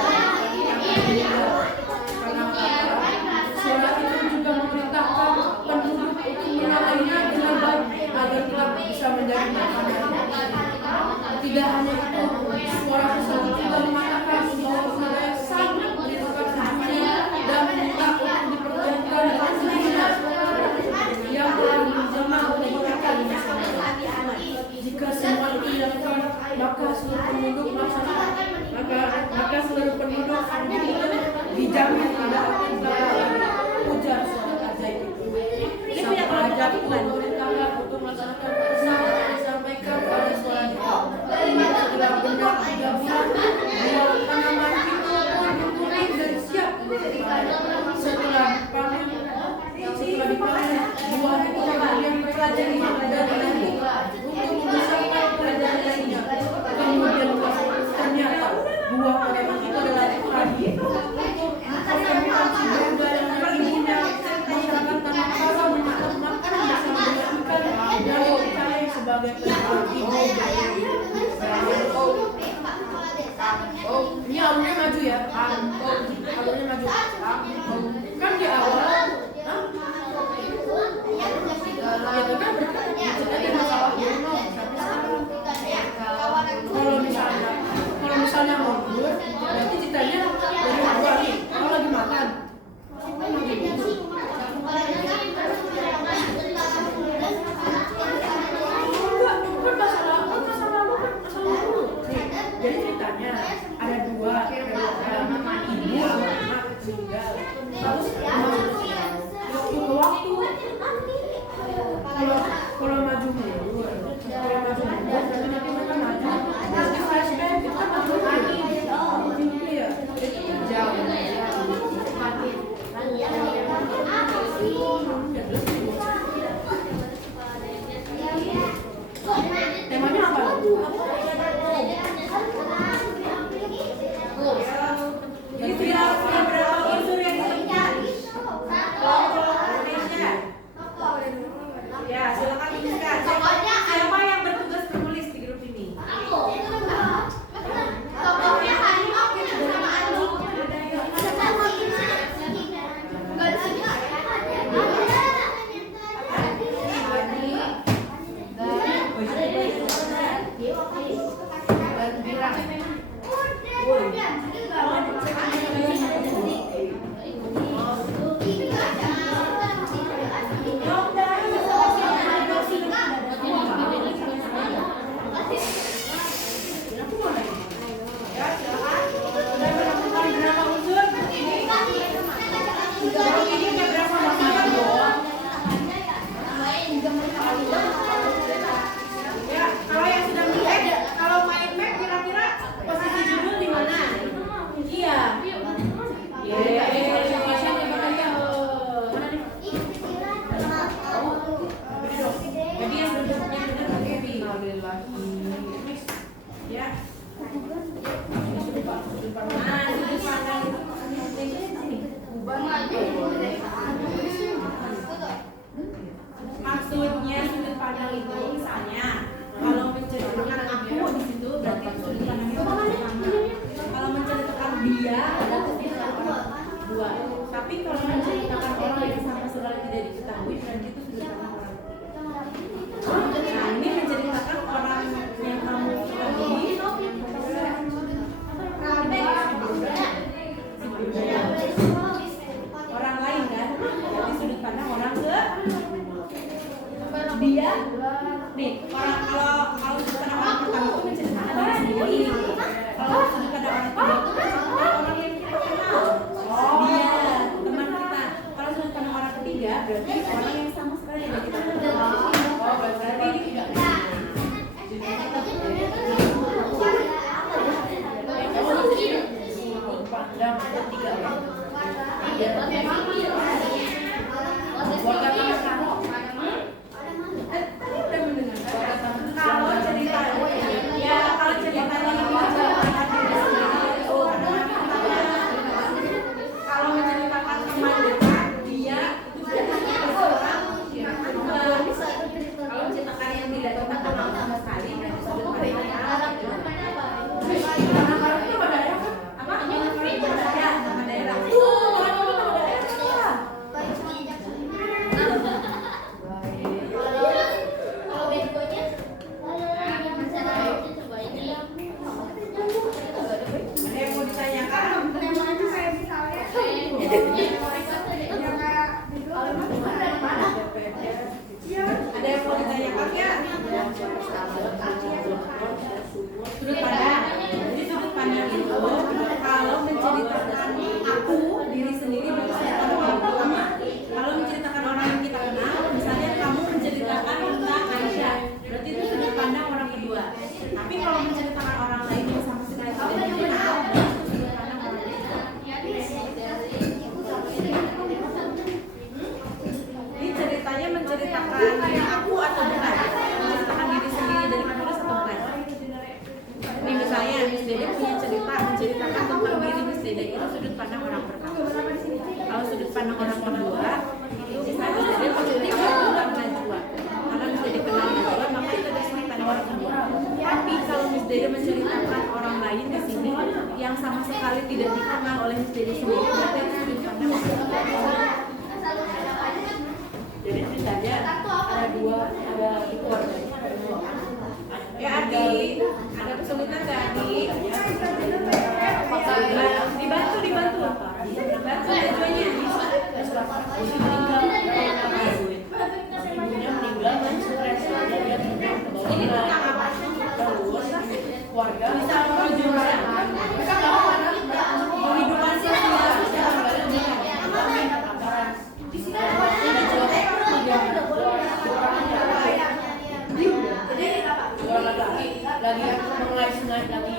Suara itu juga memerintahkan penduduk untuk menatainya dengan baik agar kelak bisa menjadi makanan. Tidak hanya itu, suara tersebut juga mengatakan bahwa Berunggaya sangat menyukai tujuannya dan minta untuk dipertemukan dengan dirinya yang telah menjelma menjadi mereka di masa lalu. Jika semua itu dilakukan, maka seluruh penduduk itu dijamin tidak akan gagal, ujar suara ajaib itu. Sang raja pun memerintahkan untuk melaksanakan pesan yang disampaikan pada suara itu. Setelah benar 3 bulan, buah tanaman itu pun berkuning dan siap untuk dipanen. Setelah dipanen, buah itu kemudian dipelajari dan dilanjut untuk membesarkan pelajaran lainnya. Kemudian ternyata buah tanaman itu adalah padi untuk mempertemukan si Berunggaya dengan ibunya. Masyarakat tanah kala menyantap makan bersama dengan ikan dan dipercaya sebagai pembagi. Ini alurnya maju ya, alurnya maju. Kan di awal, ya kan ada masalah Bruno kalau misalnya mundur, berarti ceritanya dari awal nih, kalau lagi makan. Kan masalah lalu. Jadi ceritanya ada dua ibu sama anak meninggal. Terus waktu kalau maju mundur berarti nanti mereka maju. Terus di flashback itu kan maju lagi. Iya, itu jauh. Temanya apa? Jadi sudah berapa unsur yang ditemukan? Ya, silakan tuliskan. Siapa yang bertugas menulis di grup ini? Tokohnya harimau sama anjing. Maksudnya sudut pandang itu misalnya kalau menceritakan aku di situ berarti sudut pandang itu kalau menceritakan dia berarti itu orang dua. Tapi kalau menceritakan orang yang sama sekali tidak diketahui berarti itu sudut pandang orang ketiga. Nah ini menceritakan orang yang kamu ketahui Warga Taman Karo. Tadi udah mendengar. Kalau ceritanya ya kalau ceritanya ini menceritakan diri sendiri itu kalau menceritakan teman dekat dia itu kalau menceritakan yang tidak kita kenal sama sekali berarti sudut pandangnya apa? Ya, nama daerah. Nama daerah. Ada yang mau ditanyakan? Ada yang mau ditanyakan ya? Sudut pandang. Jadi sudut pandang itu kalau menceritakan aku diri sendiri berarti sudut pandang yang pertama. Kalau menceritakan orang yang kita kenal, misalnya kamu menceritakan tentang Aisyah, berarti itu sudut pandang orang kedua. Tapi kalau menceritakan orang lain yang sama sekali tidak dikenal, berarti itu sudut pandang orang ketiga. Ini ceritanya menceritakan aku atau bukan? Menceritakan diri sendiri dari penulis atau bukan? Ini misalnya Miss Dede punya cerita menceritakan tentang diri Miss Dede, itu sudut pandang orang pertama. Kalau sudut pandang orang kedua, itu misalnya Miss Dede menceritakan tentang Najwa. Karena Miss Dede kenal Najwa, maka itu adalah sudut pandang orang kedua. Tapi kalau Miss Dede menceritakan orang lain di sini yang sama sekali tidak dikenal oleh Miss Dede sendiri, berarti itu sudut pandang orang kedua. Jadi ceritanya ada keluarganya ada dua. Ya Adi, ada kesulitan nggak Adi? Dibantu Najwanya. Ibunya meninggal dan stres. Ini tentang apa? Terus keluarga Bisa menuju kehidupan sosial secara lagi mengais lagi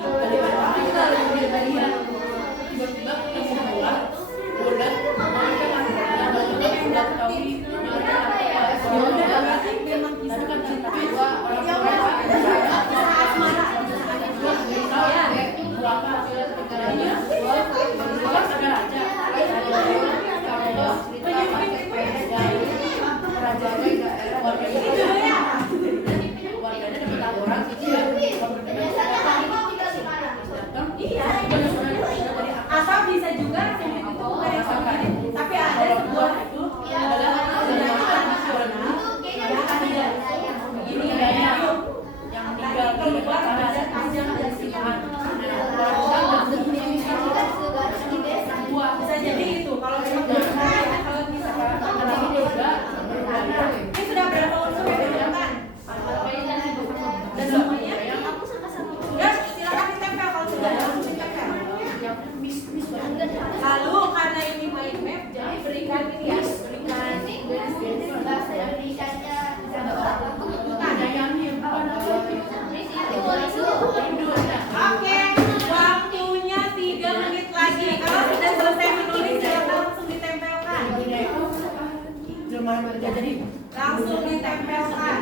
tiba-tiba ketemu bola nggak tahu memang kisah kan cinta dua orang warganya dapat laporan atau bisa juga itu bukan yang sama, tapi ada sebuah itu adalah penyakit nasional yang ada ini yang meninggal keluar ada panjang dari siang. Bisa jadi itu kalau memang kalau misalkan ini sudah berapa unsur yang digunakan dan semuanya ya silakan ditempel kalau sudah langsung ditempel. Lalu karena ini mind map jadi berikan ini ya Oke, waktunya 3 menit lagi. Kalau sudah selesai menulis silakan langsung ditempelkan. Langsung ditempelkan.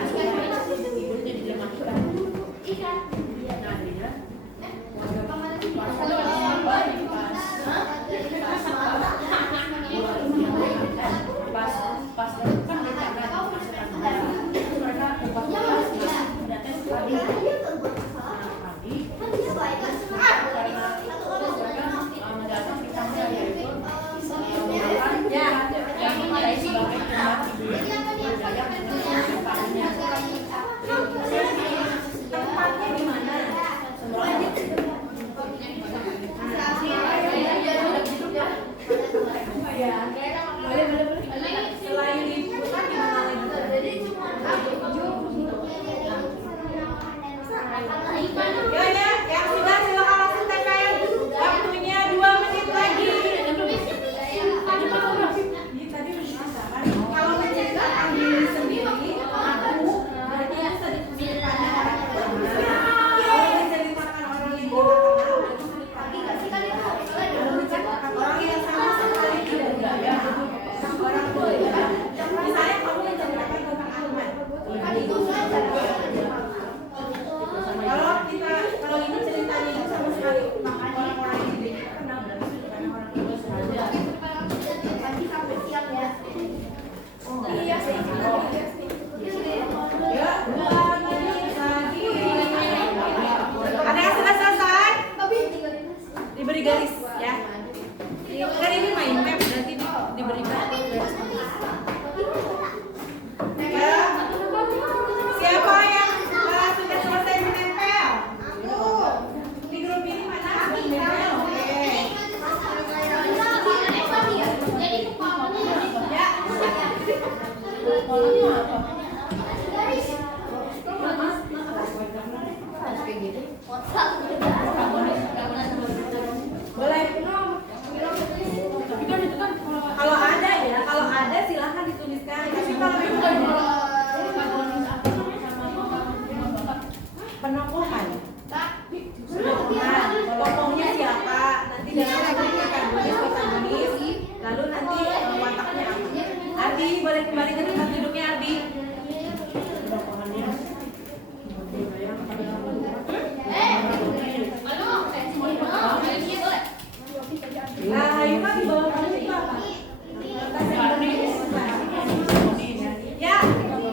diberi garis ya. Kan ini main map nanti diberikan garis. Ya. Siapa yang sudah selesai menempel? Di grup ini mana yang menempel? Boleh. Kalau ada silahkan dituliskan. Tapi kalau penokohan. Tokohnya siapa? Nanti dalam protagonis. Lalu nanti wataknya apa? Ardi, boleh kembali ke tempat duduknya Ardi. Nah, ayo kan di bawah kamu itu apa? Ya,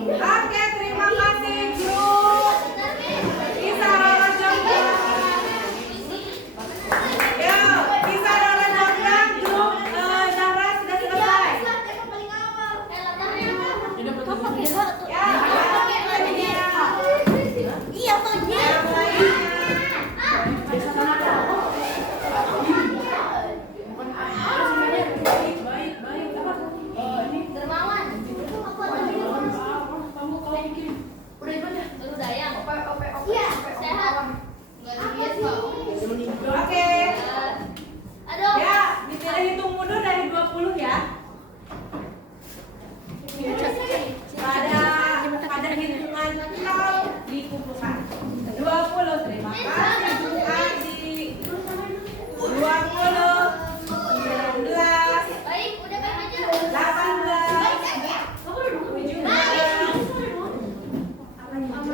oke, terima kasih grup Kisah Roro Jonggrang. Ya, Kisah Roro Jonggrang grup Zahra sudah selesai. Ya, Iya, Pak. yang lainnya. Dermawan. Lu dayang. Iya, sehat. Oke. Aduh. Ya, bisa hitung mundur dari 20 ya. Pada hitungan 0 dikumpulkan. 20, terima kasih Bu Adi. 20, 19, Baik, udah baik aja. 18, 17,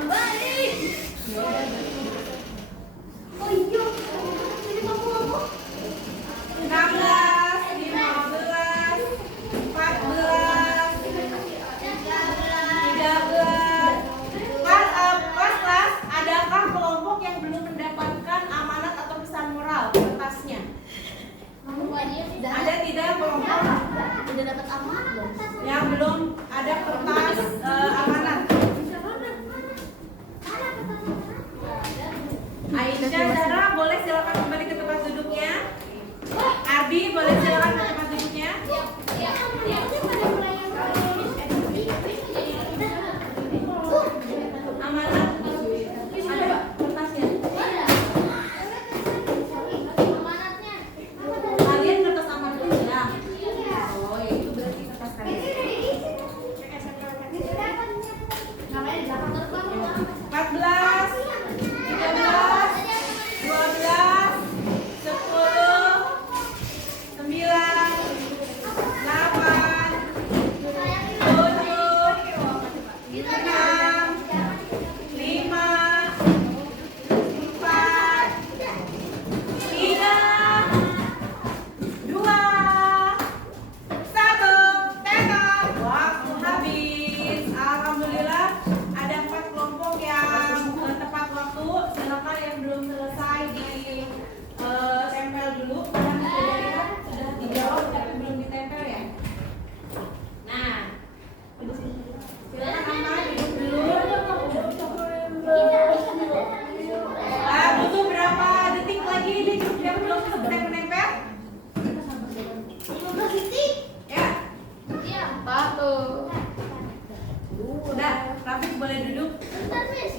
Baik. Oh iya. Jadi kamu apa? 16, 15, 14, 13. Kelas, adakah kelompok yang belum mendapatkan amanat atau pesan moral kertasnya? Ada tidak kelompok Udah dapat amanat belum? yang belum ada kertas amanat? Aisyah, Zahra, boleh silakan kembali ke tempat duduknya. Ardi, boleh silakan ke tempat duduknya. Amanat ada kertasnya. Amanatnya. Kalian kertas amanatnya. Oh, ya itu berarti kertas kalian. 14, 13, 12, 10, 9, 8, 7, 6, 5, 4, 3, 2, 1. Tekad. Waktu habis. Alhamdulillah ada 4 kelompok yang tepat waktu. Silakan yang belum selesai di tempel dulu. Karena sudah dijawab tapi belum ditempel ya. Nah, silakan Amma duduk dulu. Butuh berapa detik lagi ini grup yang belum selesai menempel? 15 detik. Ya, Iya. udah. Rafiq boleh duduk. Bentar, Miss.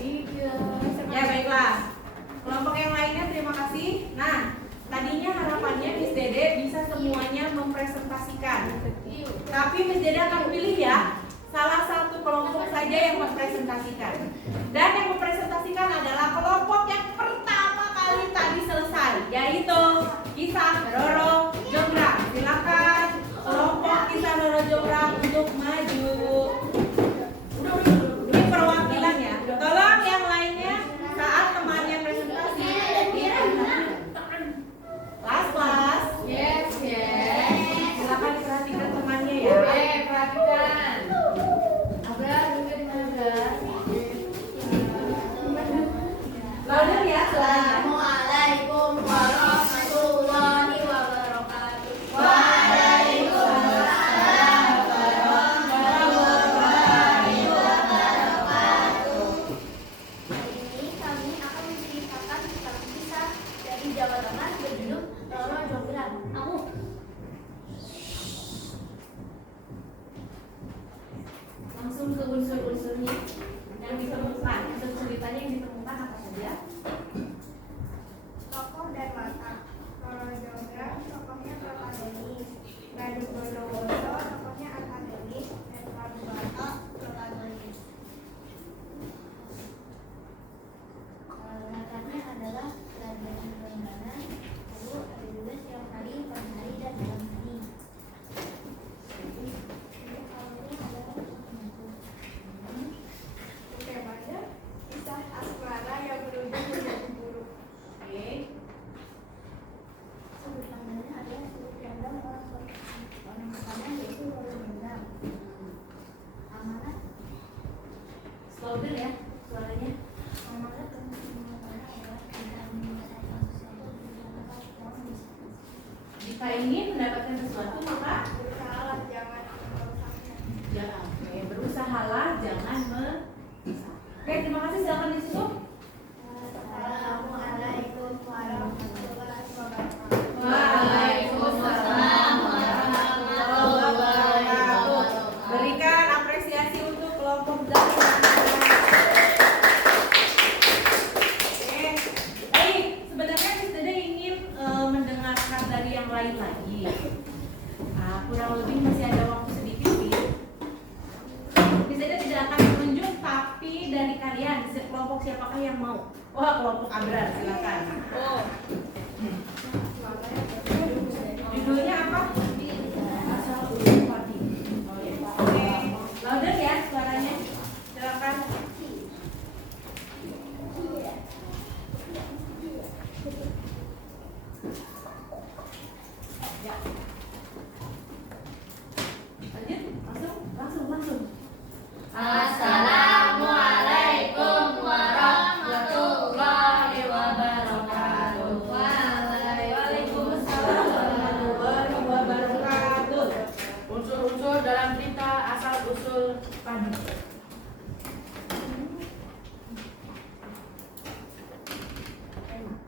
Ya baiklah. Kelompok yang lainnya terima kasih. Nah, tadinya harapannya Miss Dede bisa semuanya mempresentasikan. Tapi Miss Dede akan pilih ya salah satu kelompok saja yang mempresentasikan. Dan yang mempresentasikan adalah kelompok yang pertama kali tadi selesai, yaitu Kisah Roro Jonggrang. Silakan kelompok Kisah Roro Jonggrang untuk maju. Ini perwakilan ya. Tolong yang lainnya saat temannya presentasi. Kelas. Yes. Silakan diperhatikan temannya ya. Perhatikan. Abra, juga di mana, Abra? Louder ya. Assalamualaikum warahmatullahi Jika ingin mendapatkan sesuatu maka Berusahalah jangan merusaknya. ya, oke, berusahalah jangan merusak. Oke, terima kasih, silakan ditutup. Assalamualaikum warahmatullahi wabarakatuh. Waalaikumsalam warahmatullahi wabarakatuh. Berikan apresiasi untuk kelompok Zahra. Oke, baik. Sebenarnya Miss Dede ingin mendengarkan dari yang lain lagi. Kurang lebih masih ada waktu sedikit sih. Miss Dede tidak akan menunjuk, tapi dari kalian kelompok siapakah yang mau? Wah, kelompok Abrar, silakan. Oh. Judulnya apa? Asal usul padi. Oh ya. Oke. Louder ya suaranya. Silakan. Ya. Lanjut, langsung. Assalamualaikum warahmatullahi wabarakatuh. Waalaikumsalam warahmatullahi wabarakatuh. Unsur-unsur dalam cerita asal usul padi.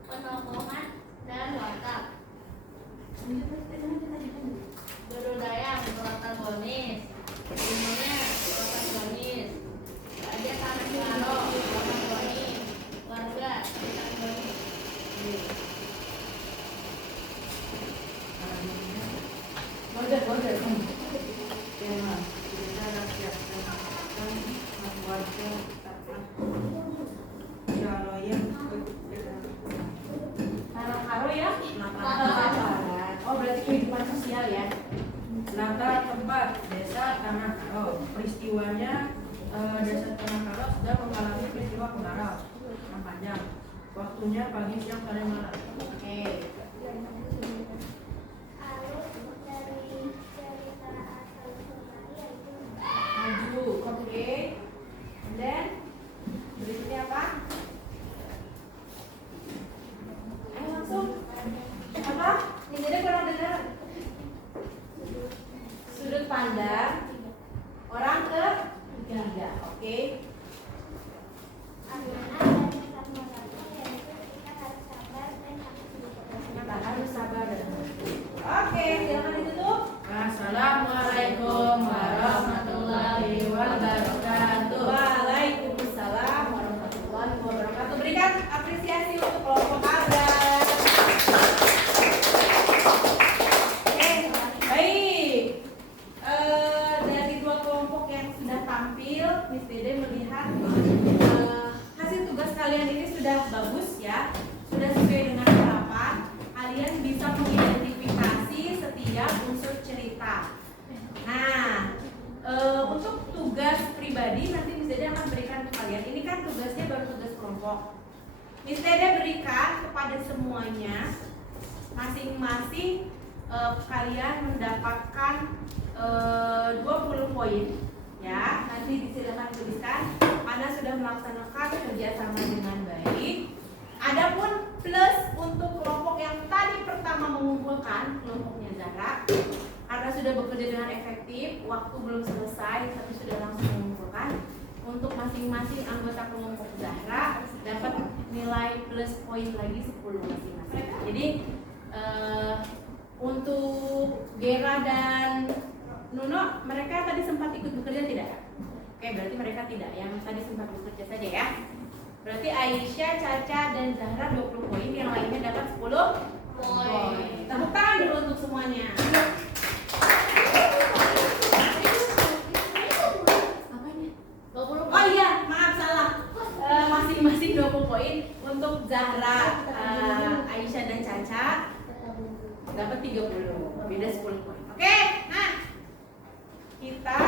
Penongkongan dan watak. Budaya protagonis. Ilmunya protagonis. Raja Tanah Karo protagonis. Warga protagonis. Louder. Tema cerita rakyat dan warga Jaloyan. Tanah Karo ya? Oh, berarti kehidupan sosial ya? Latar tempat desa Tanah Karo. Peristiwanya desa Tanah Karo sedang mengalami peristiwa kemarau yang panjang. Waktunya pagi, siang, sore, malam. Oke. Alur dari cerita asal usulnya yaitu Maju. Oke. And then berikutnya apa? Ayo langsung. Apa? Ini jadi kurang dengar. Sudut pandang orang ketiga. Oke. amanah dan pesan moralnya yaitu kita harus sabar dan Kita harus sabar dan oke, silakan ditutup. Assalamualaikum warahmatullahi wabarakatuh. Waalaikumsalam warahmatullahi wabarakatuh. Berikan apresiasi untuk kelompok Abrar. Oke, baik. Dari dua kelompok yang sudah tampil, Miss Dede melihat hasil tugas kalian ini sudah bagus ya, sudah sesuai dengan harapan. Kalian bisa mengidentifikasi setiap unsur cerita. Nah, untuk tugas pribadi nanti Miss Dede akan berikan ke kalian. Ini kan tugasnya baru tugas kelompok. Miss Dede berikan kepada semuanya masing-masing kalian mendapatkan 20 poin ya. Nanti disilakan tuliskan Anda sudah melaksanakan kerjasama dengan baik. Adapun plus untuk kelompok yang tadi pertama mengumpulkan, kelompoknya Zahra, karena sudah bekerja dengan efektif, waktu belum selesai tapi sudah langsung mengumpulkan. Untuk masing-masing anggota kelompok Zahra dapat nilai plus poin lagi 10 masing-masing. Jadi untuk Gera dan Nuno, mereka tadi sempat ikut bekerja tidak? Oke, berarti mereka tidak. Yang tadi sempat bekerja saja ya. Berarti Aisyah, Caca, dan Zahra 20 poin, yang lainnya dapat 10 poin. Tepuk tangan dulu untuk semuanya. Apanya? 20 Oh iya, maaf salah. Masing-masing 20 poin untuk Zahra, Aisyah, dan Caca dapat 30. Beda 10 poin. Oke, nah kita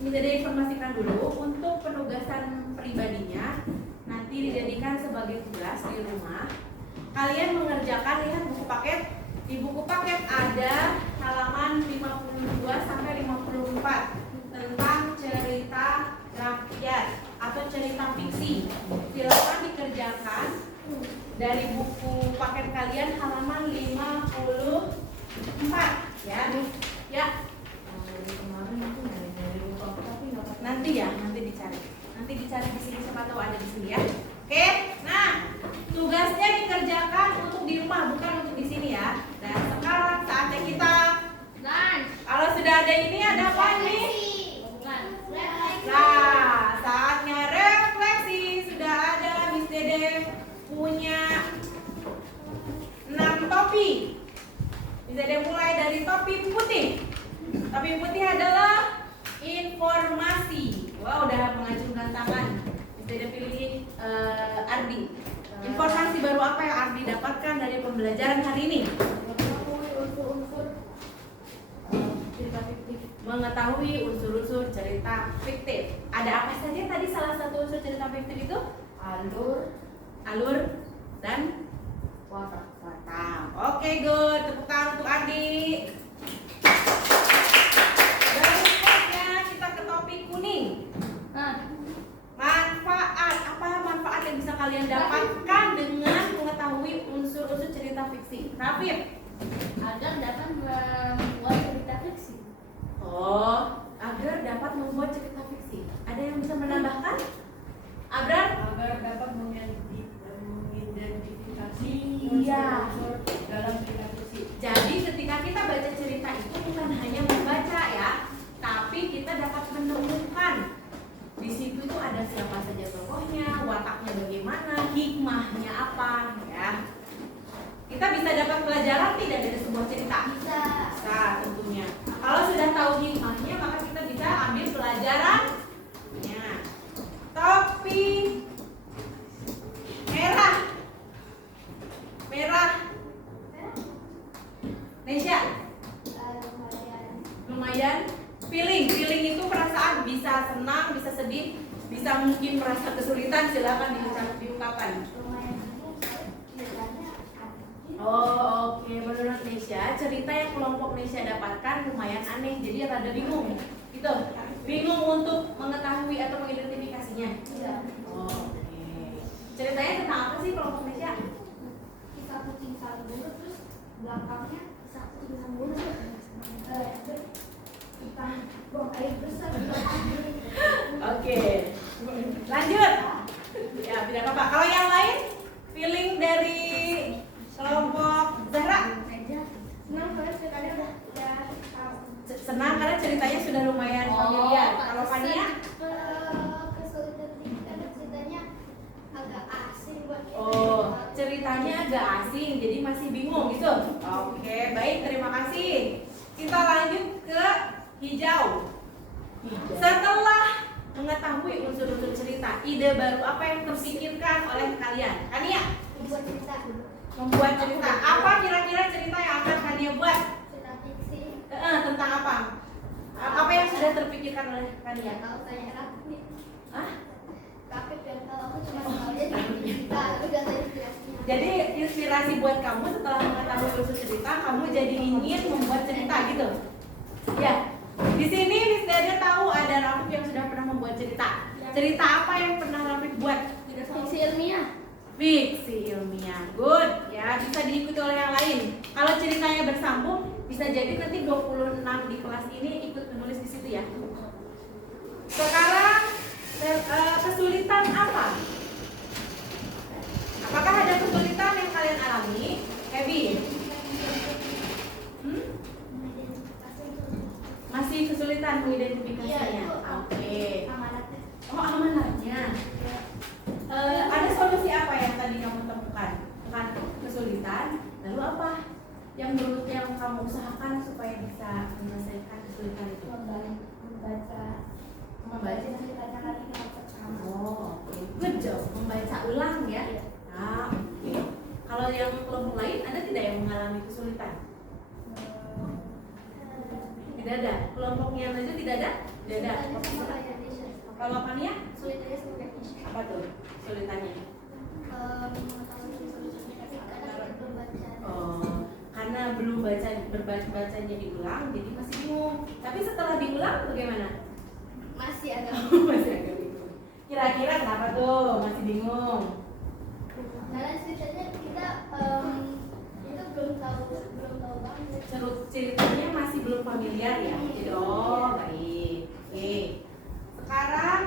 minta diinformasikan dulu untuk penugasan pribadinya nanti dijadikan sebagai tugas di rumah. Kalian mengerjakan, lihat buku paket. Di buku paket ada halaman 52 sampai 54 tentang cerita rakyat atau cerita fiksi. Silakan dikerjakan dari buku paket kalian halaman 52. Dede ini ada apa nih? Bukan. Nah, saatnya refleksi. Sudah ada Miss Dede punya 6 topi. Miss Dede mulai dari topi putih. Topi putih adalah informasi. Wah, udah mengacungkan tangan. Miss Dede pilih Ardi. Informasi baru apa yang Ardi dapatkan dari pembelajaran hari ini? Mengetahui unsur-unsur cerita fiktif. Ada apa saja tadi salah satu unsur cerita fiktif itu? Alur dan watak. Oke, good. Tepuk tangan untuk Ardi. Berikutnya kita ke topik kuning. Manfaat. Apa manfaat yang bisa kalian dapatkan dengan mengetahui unsur-unsur cerita fiksi? Rafif. Agar dapat membuat cerita fiksi. Oh, agar dapat membuat cerita fiksi. Ada yang bisa menambahkan? Abrar? Agar dapat mengidentifikasi Iya. unsur dalam cerita fiksi. Jadi ketika kita baca cerita itu bukan hanya membaca ya, tapi kita dapat menemukan di situ tuh ada siapa saja tokohnya, wataknya bagaimana, hikmahnya apa ya. Kita bisa dapat pelajaran tidak dari sebuah cerita? Bisa. Bisa tentunya. Kalau sudah tahu hikmahnya maka kita bisa ambil pelajarannya. Topi merah. Nesya, lumayan. Feeling itu perasaan, bisa senang, bisa sedih, bisa mungkin merasa kesulitan. Silakan diungkapkan. Oh, oke. Menurut Nesya, cerita yang kelompok Nesya dapatkan lumayan aneh, jadi rada bingung. Gitu. Bingung untuk mengetahui atau mengidentifikasinya. Oke. Ceritanya tentang apa sih kelompok Nesya? Kisah kucing sambung terus belakangnya kisah kucing sambung kita buang air besar. Oke. Lanjut. Ya, tidak apa-apa. Kalau yang lain, feeling dari kelompok Zahra? Senang karena ceritanya udah Senang karena ceritanya sudah lumayan familiar. Kalau Fania? kesulitan dikit karena ceritanya agak asing buat kita. Oh, ceritanya agak asing, jadi masih bingung gitu. Oke, baik, terima kasih. Kita lanjut ke hijau. Setelah mengetahui unsur-unsur cerita, ide baru apa yang terpikirkan oleh kalian? Kania? Membuat cerita Membuat cerita. Apa kira-kira cerita yang akan Kania buat? cerita fiksi. Tentang apa? Apa yang sudah terpikirkan oleh Kania? Kalau tanya Raffi, Hah? Raffi kan kalau aku cuma tahu aja di cerita, tapi gak tahu inspirasinya. Jadi inspirasi buat kamu setelah mengetahui unsur cerita, kamu jadi ingin membuat cerita gitu. Ya. Di sini Miss Dede tahu ada Rafif yang sudah pernah membuat cerita. Cerita apa yang pernah Rafif buat? Fiksi ilmiah. Fiksi ilmiah. Good. Ya, bisa diikuti oleh yang lain. Kalau ceritanya bersambung, bisa jadi nanti 26 di kelas ini ikut menulis di situ ya. Sekarang kesulitan apa? Apakah ada kesulitan yang kalian alami? Heavy? Masih kesulitan mengidentifikasinya. Oke. Amanatnya. Oh, amanatnya. Ada solusi apa yang tadi kamu temukan? Bukan kesulitan. Lalu apa yang kamu usahakan supaya bisa menyelesaikan kesulitan itu? Membaca ceritanya lagi yang pertama. Oh, oke. Good job. Membaca ulang ya. Oke. Kalau yang kelompok lain ada tidak yang mengalami kesulitan? Tidak ada. Kelompoknya Najwa tidak ada? Tidak ada. Sama kayak Nisha. Kalau Fania? Sulitannya sama kayak Nisha. Apa tuh kesulitannya? Oh, karena belum bacanya diulang, jadi masih bingung. Tapi setelah diulang bagaimana? Masih agak Masih agak bingung. Kira-kira kenapa tuh masih bingung? karena ceritanya kita itu belum tahu banget. Ceritanya masih belum familiar ya. Jadi baik. Oke. Sekarang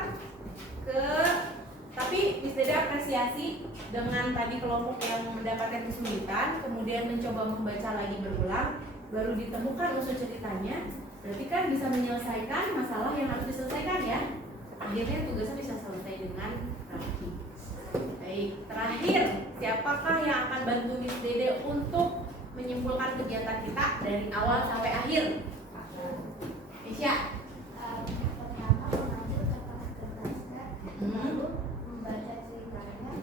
tapi Miss Dede apresiasi dengan tadi kelompok yang mendapatkan kesulitan, kemudian mencoba membaca lagi berulang, baru ditemukan unsur ceritanya. Berarti kan bisa menyelesaikan masalah yang harus diselesaikan ya. Akhirnya tugasnya bisa selesai dengan rapi. Baik, terakhir, siapakah yang akan bantu Miss Dede untuk menyimpulkan kegiatan kita dari awal sampai akhir? Isya. Pertama mengambil kertas-kertasnya, lalu membaca ceritanya,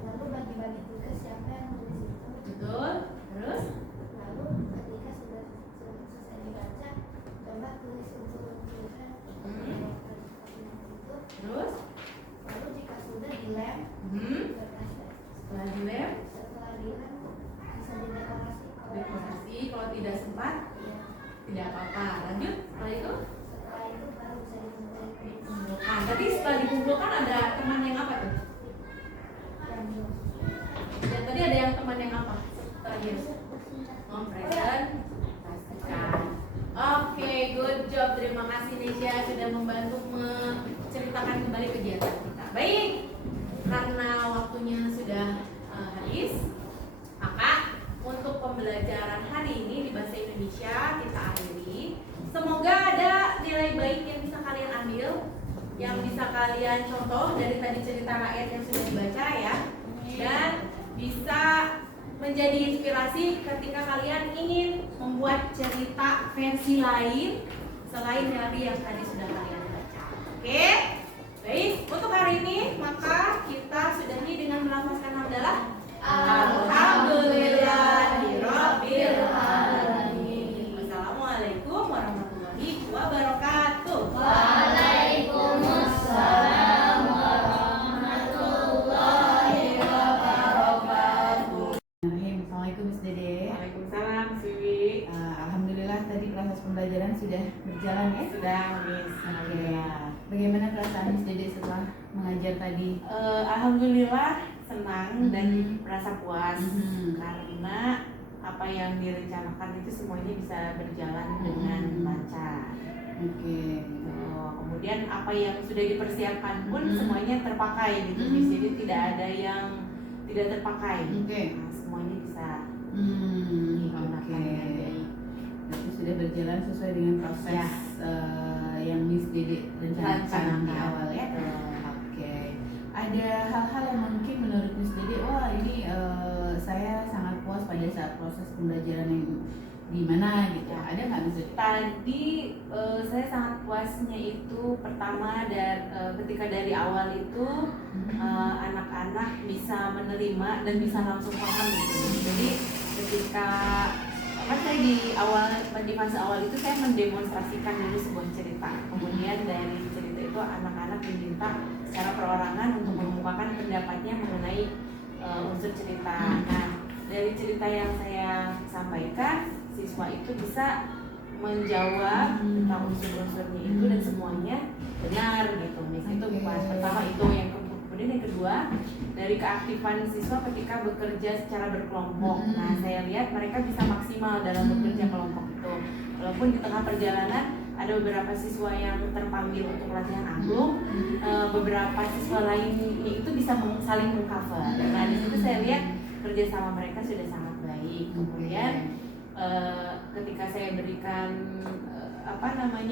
lalu bagi-bagi tugas siapa yang nulis itu. Betul. Terus? Lalu ketika sudah selesai dibaca, coba tulis unsur-unsurnya itu. Terus? Lalu jika sudah dilem, kertasnya. Setelah dilem, Setelah dilem bisa didekorasi. dekorasi. Kalau tidak sempat, Iya. tidak apa-apa. Lanjut. Setelah itu Setelah itu baru bisa dikumpulkan. dikumpulkan. Tadi setelah dikumpulkan ada teman yang apa tuh? Ya tadi ada yang teman yang apa? Terakhir. Mempresentasikan. Oke, good job. Terima kasih Nesya sudah membantu menceritakan kembali kegiatan kita. Baik, karena waktunya sudah habis, maka untuk pembelajaran hari ini di bahasa Indonesia kita akhiri. Semoga ada nilai baik yang bisa kalian ambil, yang bisa kalian contoh dari tadi cerita rakyat yang sudah dibaca ya, dan bisa menjadi inspirasi ketika kalian ingin membuat cerita versi lain selain dari yang tadi sudah kalian baca. Oke? Baik, untuk hari ini maka kita sudahi dengan melafazkan hamdalah. Alhamdulillahirabbil alamin. Wassalamualaikum warahmatullahi wabarakatuh. Waalaikumsalam warahmatullahi wabarakatuh. Assalamualaikum Miss Dede. Waalaikumsalam, Siwi. Alhamdulillah tadi proses pembelajaran sudah berjalan ya. Sudah, Miss. Oke. Bagaimana perasaan Miss Dede setelah mengajar tadi? Alhamdulillah senang dan Mhm. merasa puas Mhm. karena apa yang direncanakan itu semuanya bisa berjalan dengan Mhm. lancar. Oke. Kemudian apa yang sudah dipersiapkan pun Mhm. semuanya terpakai gitu, Mhm. Miss. Jadi tidak ada yang tidak terpakai. Oke. Nah, semuanya bisa Oke. Berarti sudah berjalan sesuai dengan proses Ya. yang Miss Dede rencanakan di Rencanakan. awal ya. Oke. Ada hal-hal yang mungkin menurut Miss Dede, wah ini saya sangat puas pada saat proses pembelajaran yang di mana gitu. Ya. Ada nggak Miss Dede? Tadi saya sangat puasnya itu pertama ketika dari awal itu anak-anak bisa menerima dan bisa langsung paham gitu. Jadi ketika kan saya di fase awal itu saya mendemonstrasikan dulu sebuah cerita. Kemudian dari cerita itu anak-anak diminta secara perorangan untuk mengemukakan pendapatnya mengenai unsur cerita. Nah, dari cerita yang saya sampaikan, siswa itu bisa menjawab tentang unsur-unsurnya itu dan semuanya benar gitu. Itu pas pertama itu, kemudian yang kedua dari keaktifan siswa ketika bekerja secara berkelompok. Nah, saya lihat mereka bisa maksimal dalam bekerja kelompok itu. Walaupun di tengah perjalanan ada beberapa siswa yang terpanggil untuk latihan angklung, beberapa siswa lainnya itu bisa saling mengcover. Nah, di situ saya lihat kerjasama mereka sudah sangat baik. Kemudian ketika saya berikan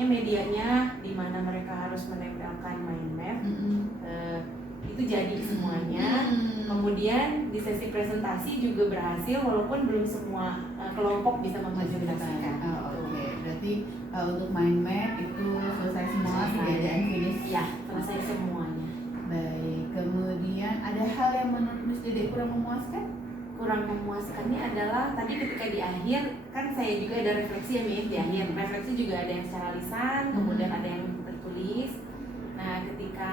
medianya di mana mereka harus menempelkan mind map, itu jadi semuanya. Kemudian di sesi presentasi juga berhasil walaupun belum semua kelompok bisa mempresentasikan. Oke. Berarti untuk mind map itu selesai semua, pekerjaan finish. Ya, selesai semuanya. Baik. Kemudian ada hal yang menurut Miss Dede kurang memuaskan? Kurang memuaskannya adalah tadi ketika di akhir kan saya juga ada refleksi ya, Miss. Di akhir refleksi juga ada yang secara lisan, kemudian ada yang tertulis. Nah, ketika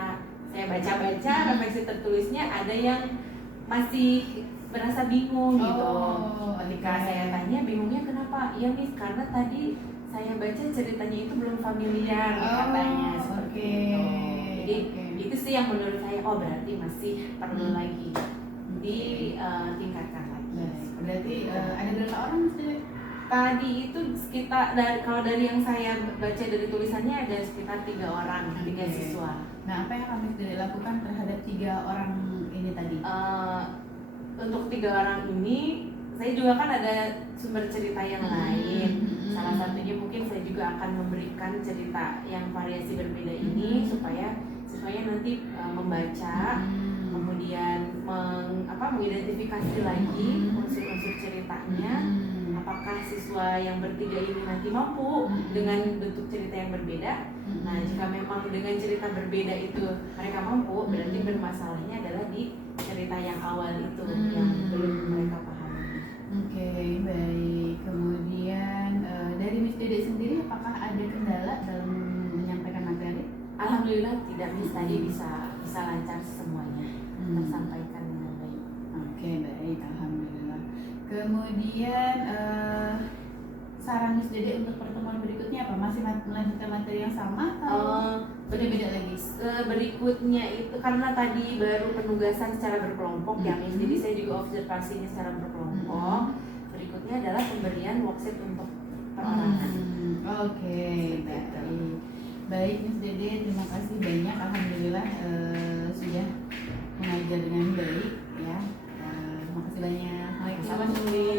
saya baca-baca refleksi tertulisnya ada yang masih berasa bingung gitu. Ketika saya tanya bingungnya kenapa? Iya, Miss, karena tadi saya baca ceritanya itu belum familiar katanya seperti itu. Jadi itu sih yang menurut saya berarti masih perlu lagi ditingkatkan lagi. Berarti ada berapa orang Miss Dede? Tadi itu sekitar kalau dari yang saya baca dari tulisannya ada sekitar 3 orang, 3 siswa. Nah, apa yang akan Miss Dede lakukan terhadap 3 orang ini tadi? Untuk 3 orang ini saya juga kan ada sumber cerita yang lain. Salah satunya mungkin saya juga akan memberikan cerita yang variasi berbeda ini supaya siswanya nanti membaca, kemudian mengidentifikasi lagi unsur-unsur ceritanya. Apakah siswa yang bertiga ini nanti mampu dengan bentuk cerita yang berbeda? Nah, jika memang dengan cerita berbeda itu mereka mampu, berarti bermasalahnya adalah di cerita yang awal itu yang belum mereka pahami. Oke, baik. Kemudian dari Miss Dede sendiri, apakah ada kendala dalam menyampaikan materi? Alhamdulillah tidak, Miss, tadi bisa lancar semuanya tersampaikan dengan baik. Oke, baik, alhamdulillah. Kemudian saran Miss Dede untuk pertemuan berikutnya apa? Masih melanjutkan materi yang sama atau beda-beda lagi? Berikutnya itu karena tadi baru penugasan secara berkelompok ya, Miss. Jadi saya juga observasinya secara berkelompok. Berikutnya adalah pemberian worksheet untuk perorangan. Oke, baik. Baik Miss Dede, terima kasih banyak. Alhamdulillah sudah mengajar dengan baik ya. Terima kasih banyak. Sama-sama.